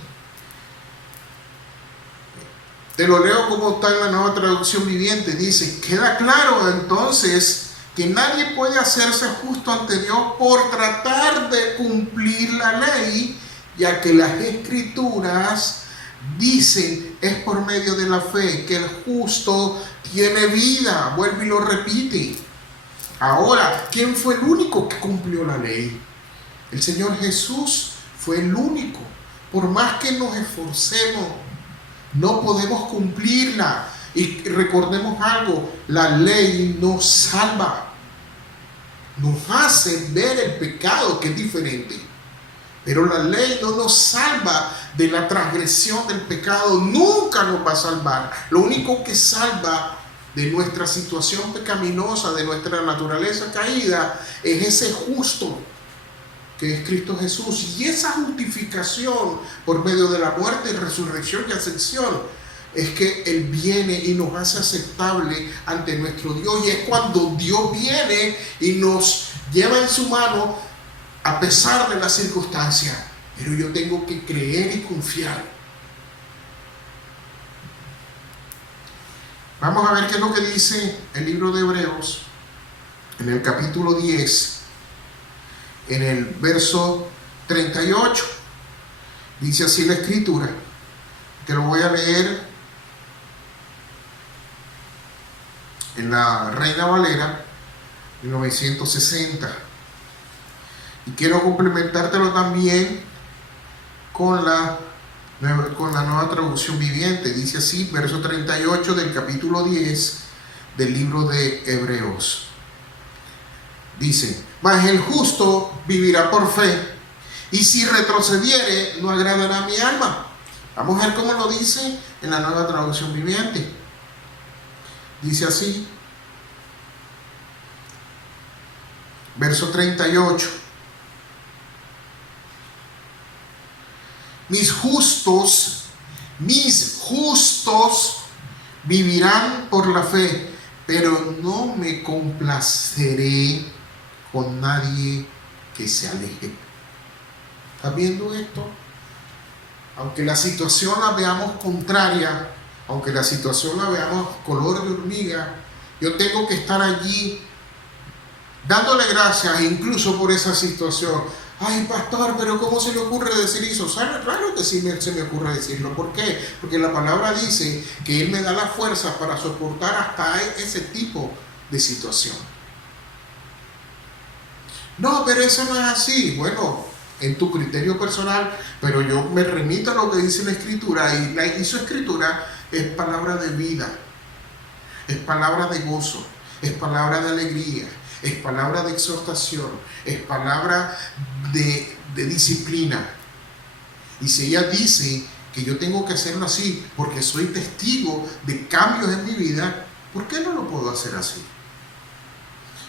Te lo leo como está en la Nueva Traducción Viviente. Dice: queda claro entonces que nadie puede hacerse justo ante Dios por tratar de cumplir la ley, ya que las Escrituras dicen, es por medio de la fe que el justo tiene vida. Vuelve y lo repite. Ahora, ¿quién fue el único que cumplió la ley? El Señor Jesús fue el único. Por más que nos esforcemos, no podemos cumplirla. Y recordemos algo, la ley nos salva. Nos hace ver el pecado, que es diferente. Pero la ley no nos salva de la transgresión del pecado. Nunca nos va a salvar. Lo único que salva de nuestra situación pecaminosa, de nuestra naturaleza caída, es ese justo que es Cristo Jesús. Y esa justificación por medio de la muerte, resurrección y ascensión es que Él viene y nos hace aceptable ante nuestro Dios. Y es cuando Dios viene y nos lleva en su mano a pesar de las circunstancias. Pero yo tengo que creer y confiar. Vamos a ver qué es lo que dice el libro de Hebreos en el capítulo 10, en el verso 38. Dice así la Escritura, que lo voy a leer en la Reina Valera 1960. Y quiero complementártelo también con la Nueva Traducción Viviente. Dice así, verso 38 del capítulo 10 del libro de Hebreos. Dice: mas el justo vivirá por fe, y si retrocediere, no agradará a mi alma. Vamos a ver cómo lo dice en la Nueva Traducción Viviente. Dice así, verso 38. Mis justos vivirán por la fe, pero no me complaceré con nadie que se aleje. ¿Estás viendo esto? Aunque la situación la veamos contraria, aunque la situación la veamos color de hormiga, yo tengo que estar allí dándole gracias incluso por esa situación. Ay, pastor, pero ¿cómo se le ocurre decir eso? Claro que sí se me ocurre decirlo. ¿Por qué? Porque la palabra dice que Él me da la fuerza para soportar hasta ese tipo de situación. No, pero eso no es así. Bueno, en tu criterio personal, pero yo me remito a lo que dice la Escritura, y su Escritura es palabra de vida, es palabra de gozo, es palabra de alegría, es palabra de exhortación, es palabra de disciplina. Y si ella dice que yo tengo que hacerlo así porque soy testigo de cambios en mi vida, ¿por qué no lo puedo hacer así?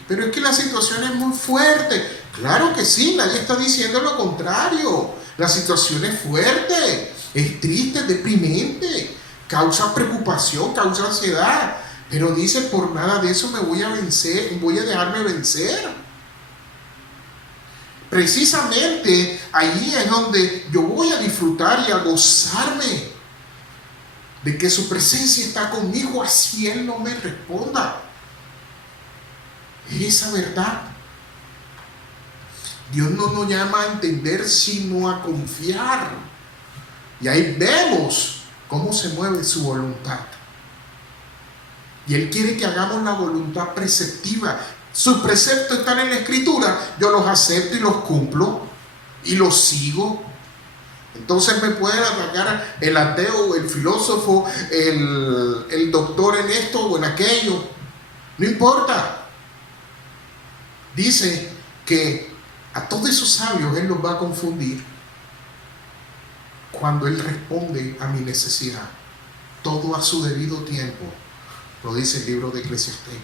Pero es que la situación es muy fuerte. Claro que sí, nadie está diciendo lo contrario. La situación es fuerte, es triste, es deprimente, causa preocupación, causa ansiedad. Pero dice, por nada de eso me voy a vencer, voy a dejarme vencer. Precisamente ahí es donde yo voy a disfrutar y a gozarme de que su presencia está conmigo, así Él no me responda. Es esa verdad. Dios no nos llama a entender, sino a confiar. Y ahí vemos cómo se mueve su voluntad. Y Él quiere que hagamos la voluntad preceptiva. Sus preceptos están en la Escritura. Yo los acepto y los cumplo y los sigo. Entonces me pueden atacar el ateo, el filósofo, el doctor en esto o en aquello. No importa. Dice que a todos esos sabios Él los va a confundir cuando Él responde a mi necesidad. Todo a su debido tiempo. Lo dice el libro de Eclesiastés.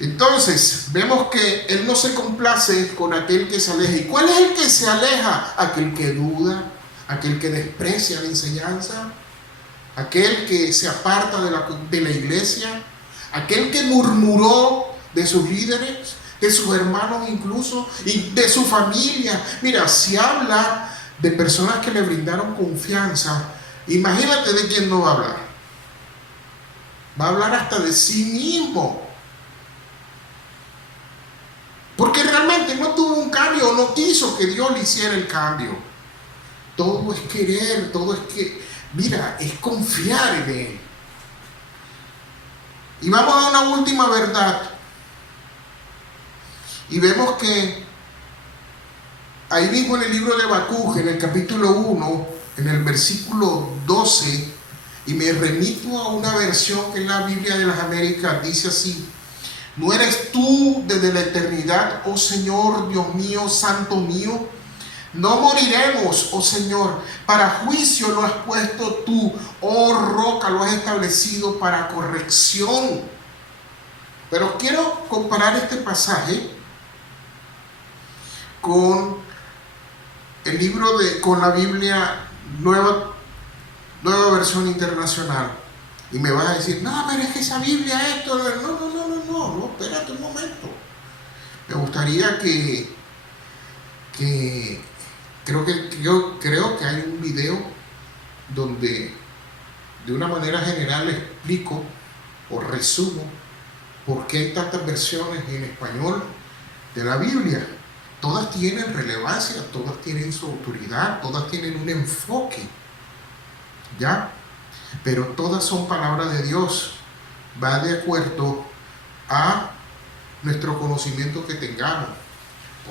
Entonces, vemos que Él no se complace con aquel que se aleja. ¿Y cuál es el que se aleja? Aquel que duda, aquel que desprecia la enseñanza, aquel que se aparta de la iglesia, aquel que murmuró de sus líderes, de sus hermanos incluso, y de su familia. Mira, si habla de personas que le brindaron confianza, imagínate de quién no va a hablar. Va a hablar hasta de sí mismo. Porque realmente no tuvo un cambio, no quiso que Dios le hiciera el cambio. Todo es querer, todo es que, mira, es confiar en Él. Y vamos a una última verdad. Y vemos que ahí mismo en el libro de Habacuc, en el capítulo 1, en el versículo 12, y me remito a una versión que es la Biblia de las Américas, dice así: ¿no eres tú desde la eternidad, oh Señor, Dios mío, Santo mío? No moriremos, oh Señor, para juicio lo has puesto tú, oh roca, lo has establecido para corrección. Pero quiero comparar este pasaje con el libro con la Biblia nueva versión internacional. Y me vas a decir, no, pero es que esa Biblia esto, no, espérate un momento. Me gustaría que creo que hay un video donde de una manera general explico o resumo por qué hay tantas versiones en español de la Biblia. Todas tienen relevancia, todas tienen su autoridad, todas tienen un enfoque, ¿ya? Pero todas son palabras de Dios. Va de acuerdo a nuestro conocimiento que tengamos.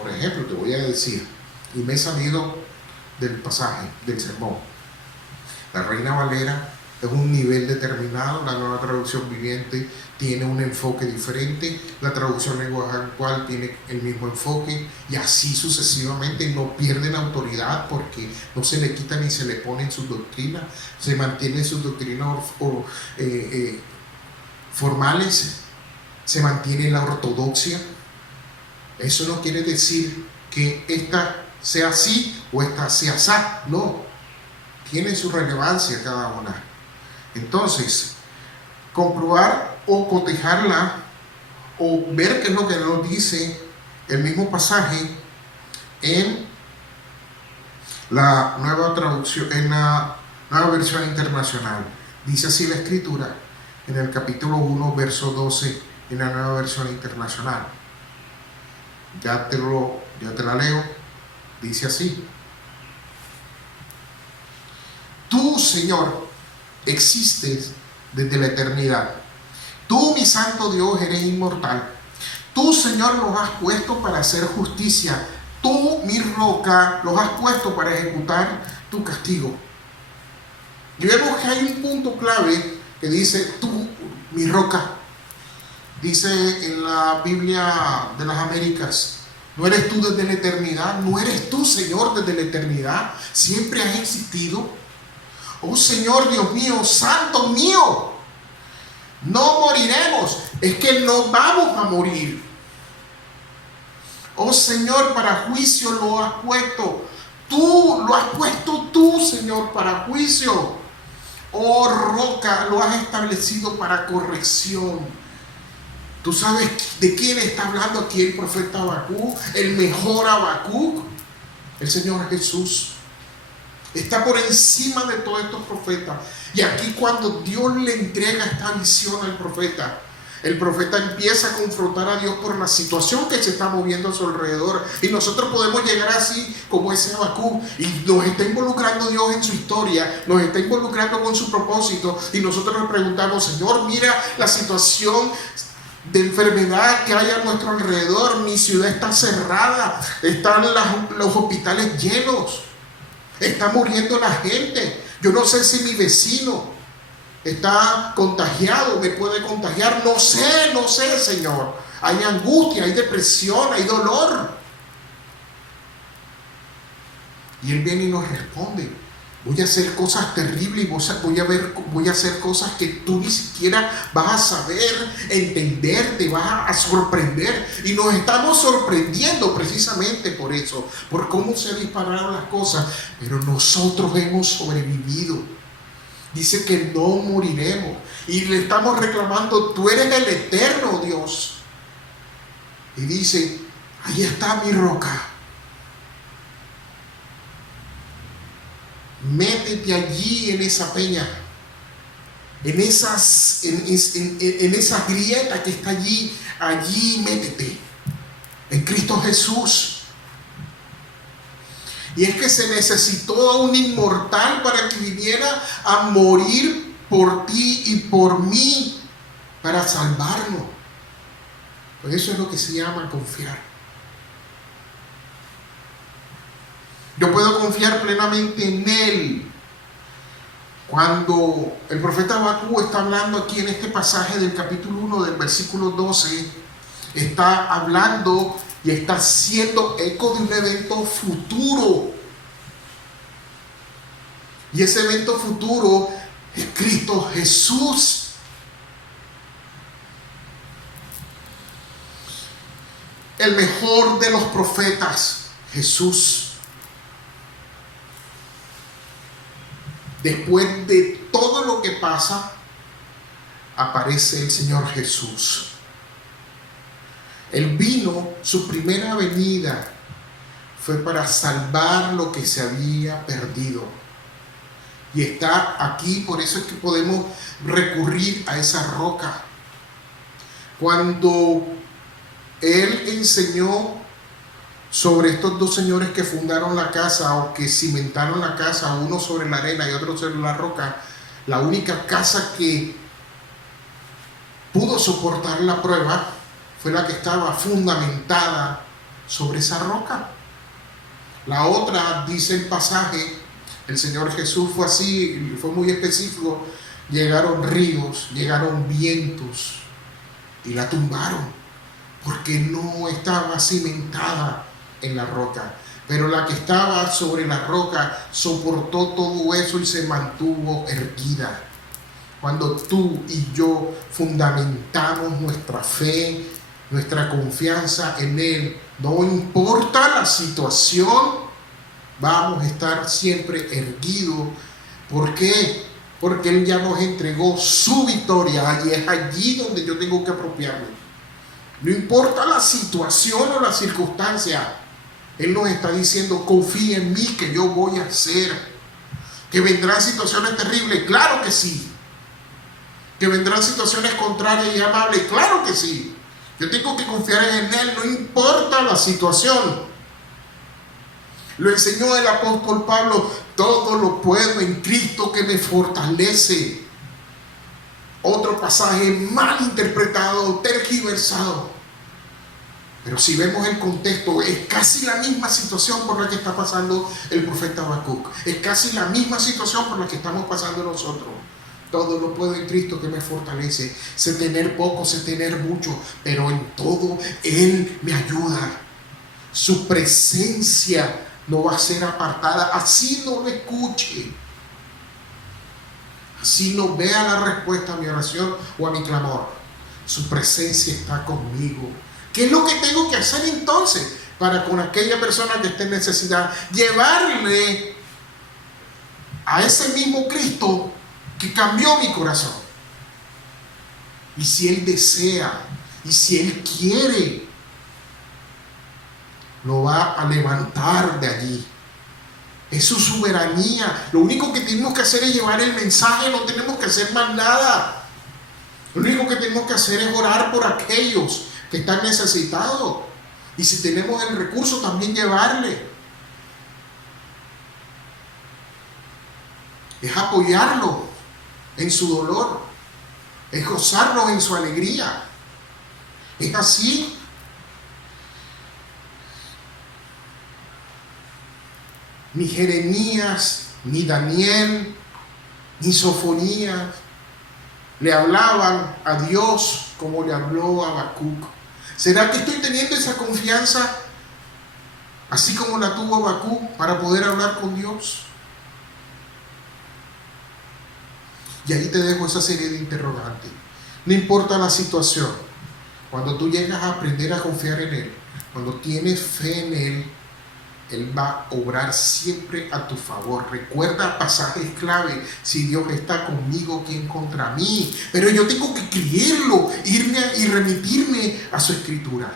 Por ejemplo, te voy a decir, y me he salido del pasaje, del sermón. La Reina Valera es un nivel determinado, la Nueva Traducción Viviente tiene un enfoque diferente, la traducción lenguaje actual tiene el mismo enfoque, y así sucesivamente. No pierden autoridad porque no se le quita ni se le pone en sus doctrinas, se mantienen sus doctrinas formales, se mantiene la ortodoxia. Eso no quiere decir que esta sea así o esta sea así, no, tiene su relevancia cada una. Entonces, comprobar o cotejarla o ver qué es lo que nos dice el mismo pasaje en la nueva traducción, en la nueva versión internacional. Dice así la Escritura en el capítulo 1, verso 12, en la nueva versión internacional. Ya te la leo. Dice así: tú, Señor, existes desde la eternidad. Tú, mi santo Dios, eres inmortal. Tú, Señor, los has puesto para hacer justicia. Tú, mi roca, los has puesto para ejecutar tu castigo. Y vemos que hay un punto clave que dice tú, mi roca. Dice en la Biblia de las Américas: ¿no eres tú desde la eternidad? ¿No eres tú, Señor, desde la eternidad? ¿Siempre has existido? Oh Señor, Dios mío, Santo mío, no moriremos. Es que no vamos a morir. Oh Señor, para juicio lo has puesto. Tú lo has puesto tú, Señor, para juicio. Oh roca, lo has establecido para corrección. ¿Tú sabes de quién está hablando aquí el profeta Habacuc? El mejor Habacuc, el Señor Jesús. Está por encima de todos estos profetas. Y aquí, cuando Dios le entrega esta visión al profeta, el profeta empieza a confrontar a Dios por la situación que se está moviendo a su alrededor. Y nosotros podemos llegar así como ese Habacuc, y nos está involucrando Dios en su historia, nos está involucrando con su propósito, y nosotros nos preguntamos: Señor, mira la situación de enfermedad que hay a nuestro alrededor. Mi ciudad está cerrada, están los hospitales llenos, está muriendo la gente. Yo no sé si mi vecino está contagiado, me puede contagiar. No sé, Señor. Hay angustia, hay depresión, hay dolor. Y Él viene y nos responde: Voy a hacer cosas terribles y voy a hacer cosas que tú ni siquiera vas a saber entender, te vas a sorprender. Y nos estamos sorprendiendo precisamente por eso, por cómo se dispararon las cosas. Pero nosotros hemos sobrevivido. Dice que no moriremos. Y le estamos reclamando, tú eres el eterno Dios. Y dice, ahí está mi roca. Métete allí en esa peña, en esa grieta que está allí métete, en Cristo Jesús. Y es que se necesitó a un inmortal para que viniera a morir por ti y por mí, para salvarnos. Pues eso es lo que se llama confiar. Yo puedo confiar plenamente en Él. Cuando el profeta Habacuc está hablando aquí en este pasaje del capítulo 1 del versículo 12, está hablando y está haciendo eco de un evento futuro. Y ese evento futuro es Cristo Jesús. El mejor de los profetas, Jesús. Después de todo lo que pasa, aparece el Señor Jesús. Él vino, su primera venida fue para salvar lo que se había perdido. Y está aquí, por eso es que podemos recurrir a esa roca. Cuando Él enseñó sobre estos dos señores que fundaron la casa o que cimentaron la casa, uno sobre la arena y otro sobre la roca, la única casa que pudo soportar la prueba fue la que estaba fundamentada sobre esa roca. La otra, dice el pasaje, el Señor Jesús fue así, fue muy específico, llegaron ríos, llegaron vientos y la tumbaron porque no estaba cimentada en la roca. Pero la que estaba sobre la roca soportó todo eso y se mantuvo erguida. Cuando tú y yo fundamentamos nuestra fe, nuestra confianza en Él, no importa la situación, vamos a estar siempre erguidos. ¿Por qué? Porque Él ya nos entregó su victoria y es allí donde yo tengo que apropiarme. No importa la situación o la circunstancia, Él nos está diciendo, confía en mí que yo voy a hacer. Que vendrán situaciones terribles, claro que sí. Que vendrán situaciones contrarias y amables, claro que sí. Yo tengo que confiar en Él, no importa la situación. Lo enseñó el apóstol Pablo, todo lo puedo en Cristo que me fortalece. Otro pasaje mal interpretado, tergiversado. Pero si vemos el contexto, es casi la misma situación por la que está pasando el profeta Habacuc. Es casi la misma situación por la que estamos pasando nosotros. Todo lo puedo en Cristo que me fortalece. Sé tener poco, sé tener mucho, pero en todo Él me ayuda. Su presencia no va a ser apartada. Así no lo escuche. Así no vea la respuesta a mi oración o a mi clamor. Su presencia está conmigo. ¿Qué es lo que tengo que hacer entonces para con aquella persona que esté en necesidad? Llevarle a ese mismo Cristo que cambió mi corazón. Y si Él desea, y si Él quiere, lo va a levantar de allí. Es su soberanía. Lo único que tenemos que hacer es llevar el mensaje, no tenemos que hacer más nada. Lo único que tenemos que hacer es orar por aquellos que están necesitados. Y si tenemos el recurso, también llevarle. Es apoyarlo en su dolor. Es gozarnos en su alegría. Es así. Ni Jeremías, ni Daniel, ni Sofonías le hablaban a Dios como le habló a Habacuc. ¿Será que estoy teniendo esa confianza así como la tuvo Habacuc para poder hablar con Dios? Y ahí te dejo esa serie de interrogantes. No importa la situación, cuando tú llegas a aprender a confiar en Él, cuando tienes fe en Él, Él va a obrar siempre a tu favor. Recuerda pasajes clave: si Dios está conmigo, ¿quién contra mí? Pero yo tengo que creerlo, irme y remitirme a su escritura.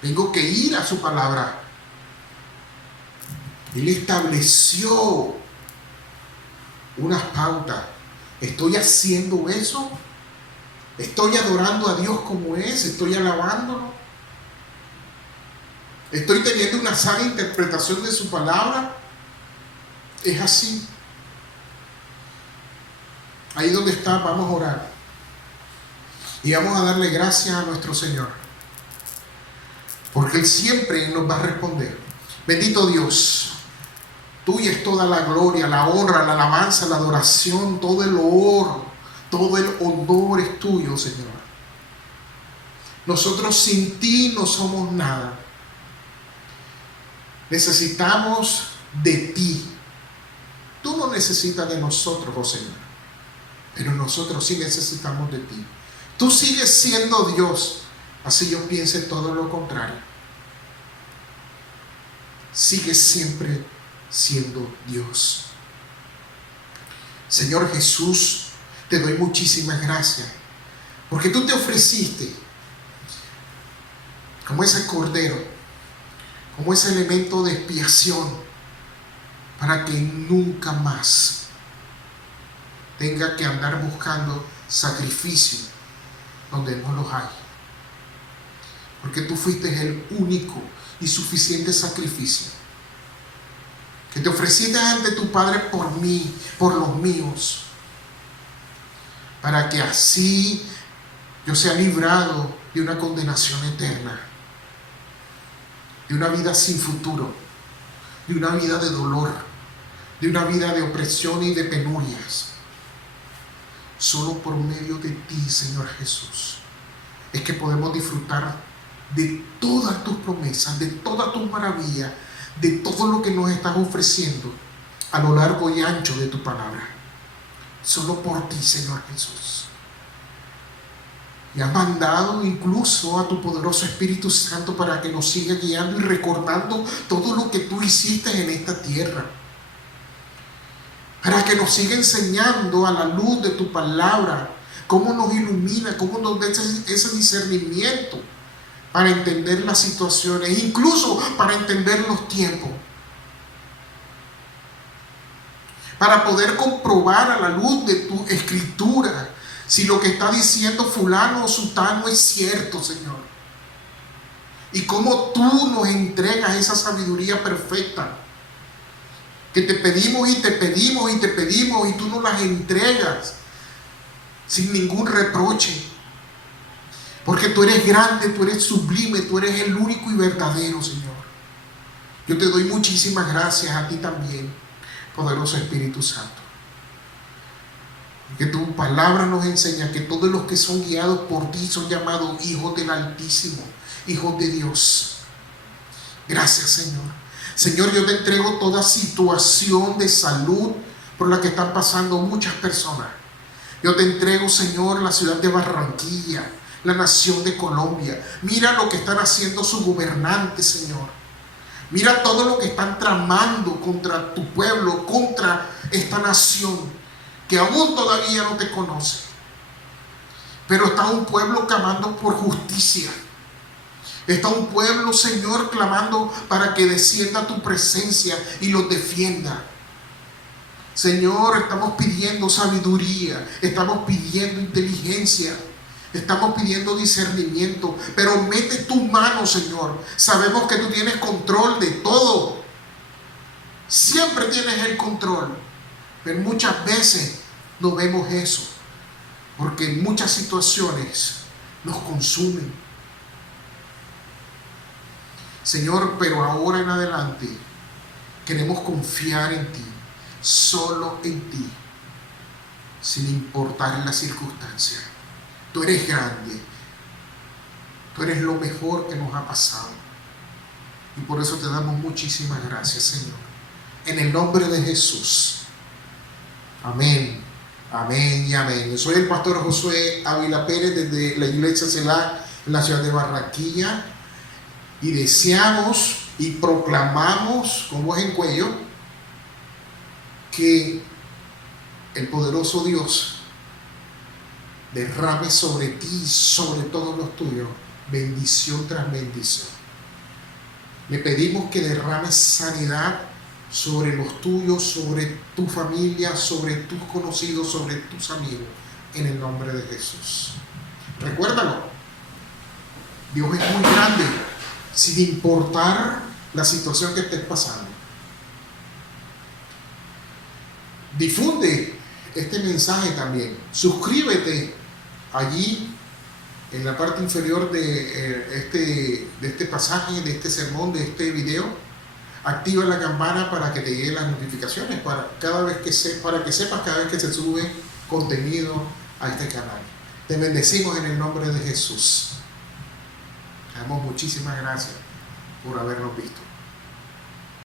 Tengo que ir a su palabra. Él estableció unas pautas. ¿Estoy haciendo eso? ¿Estoy adorando a Dios como es? ¿Estoy alabándolo? ¿Estoy teniendo una sana interpretación de su palabra? Es así. Ahí donde está, vamos a orar. Y vamos a darle gracias a nuestro Señor, porque Él siempre nos va a responder. Bendito Dios, tuya es toda la gloria, la honra, la alabanza, la adoración, todo el oro, todo el honor es tuyo, Señor. Nosotros sin ti no somos nada. Necesitamos de ti. Tú no necesitas de nosotros, oh Señor, pero nosotros sí necesitamos de ti. Tú sigues siendo Dios, así yo piense todo lo contrario. Sigues siempre siendo Dios. Señor Jesús, te doy muchísimas gracias, porque tú te ofreciste como ese cordero, como ese elemento de expiación, para que nunca más tenga que andar buscando sacrificio donde no los hay. Porque tú fuiste el único y suficiente sacrificio, que te ofreciste ante tu Padre por mí, por los míos, para que así yo sea librado de una condenación eterna, de una vida sin futuro, de una vida de dolor, de una vida de opresión y de penurias. Solo por medio de ti, Señor Jesús, es que podemos disfrutar de todas tus promesas, de todas tus maravillas, de todo lo que nos estás ofreciendo a lo largo y ancho de tu palabra. Solo por ti, Señor Jesús. Y has mandado incluso a tu poderoso Espíritu Santo para que nos siga guiando y recordando todo lo que tú hiciste en esta tierra, para que nos siga enseñando a la luz de tu palabra cómo nos ilumina, cómo nos da ese discernimiento para entender las situaciones, incluso para entender los tiempos, para poder comprobar a la luz de tu escritura si lo que está diciendo fulano o sutano es cierto, Señor. Y cómo tú nos entregas esa sabiduría perfecta, que te pedimos y te pedimos y te pedimos, y tú nos las entregas sin ningún reproche. Porque tú eres grande, tú eres sublime, tú eres el único y verdadero, Señor. Yo te doy muchísimas gracias a ti también, poderoso Espíritu Santo. Que tu palabra nos enseña que todos los que son guiados por ti son llamados hijos del Altísimo, hijos de Dios. Gracias, Señor. Señor, yo te entrego toda situación de salud por la que están pasando muchas personas. Yo te entrego, Señor, la ciudad de Barranquilla, la nación de Colombia. Mira lo que están haciendo sus gobernantes, Señor. Mira todo lo que están tramando contra tu pueblo, contra esta nación, que aún todavía no te conoce. Pero está un pueblo clamando por justicia. Está un pueblo, Señor, clamando para que descienda tu presencia y los defienda. Señor, estamos pidiendo sabiduría, estamos pidiendo inteligencia, estamos pidiendo discernimiento, pero mete tu mano, Señor. Sabemos que tú tienes control de todo. Siempre tienes el control. Pero muchas veces no vemos eso, porque en muchas situaciones nos consumen. Señor, pero ahora en adelante queremos confiar en ti, solo en ti, sin importar la circunstancia. Tú eres grande, tú eres lo mejor que nos ha pasado, y por eso te damos muchísimas gracias, Señor. En el nombre de Jesús. Amén. Amén y amén. Soy el pastor Josué Ávila Pérez desde la iglesia Selah en la ciudad de Barranquilla y deseamos y proclamamos con voz en cuello que el poderoso Dios derrame sobre ti y sobre todos los tuyos bendición tras bendición. Le pedimos que derrame sanidad sobre los tuyos, sobre tu familia, sobre tus conocidos, sobre tus amigos, en el nombre de Jesús. Recuérdalo, Dios es muy grande, sin importar la situación que estés pasando. Difunde este mensaje también. Suscríbete allí en la parte inferior de este pasaje, de este sermón, de este video. Activa la campana para que te lleguen las notificaciones para que sepas cada vez que se sube contenido a este canal. Te bendecimos en el nombre de Jesús. Te damos muchísimas gracias por habernos visto.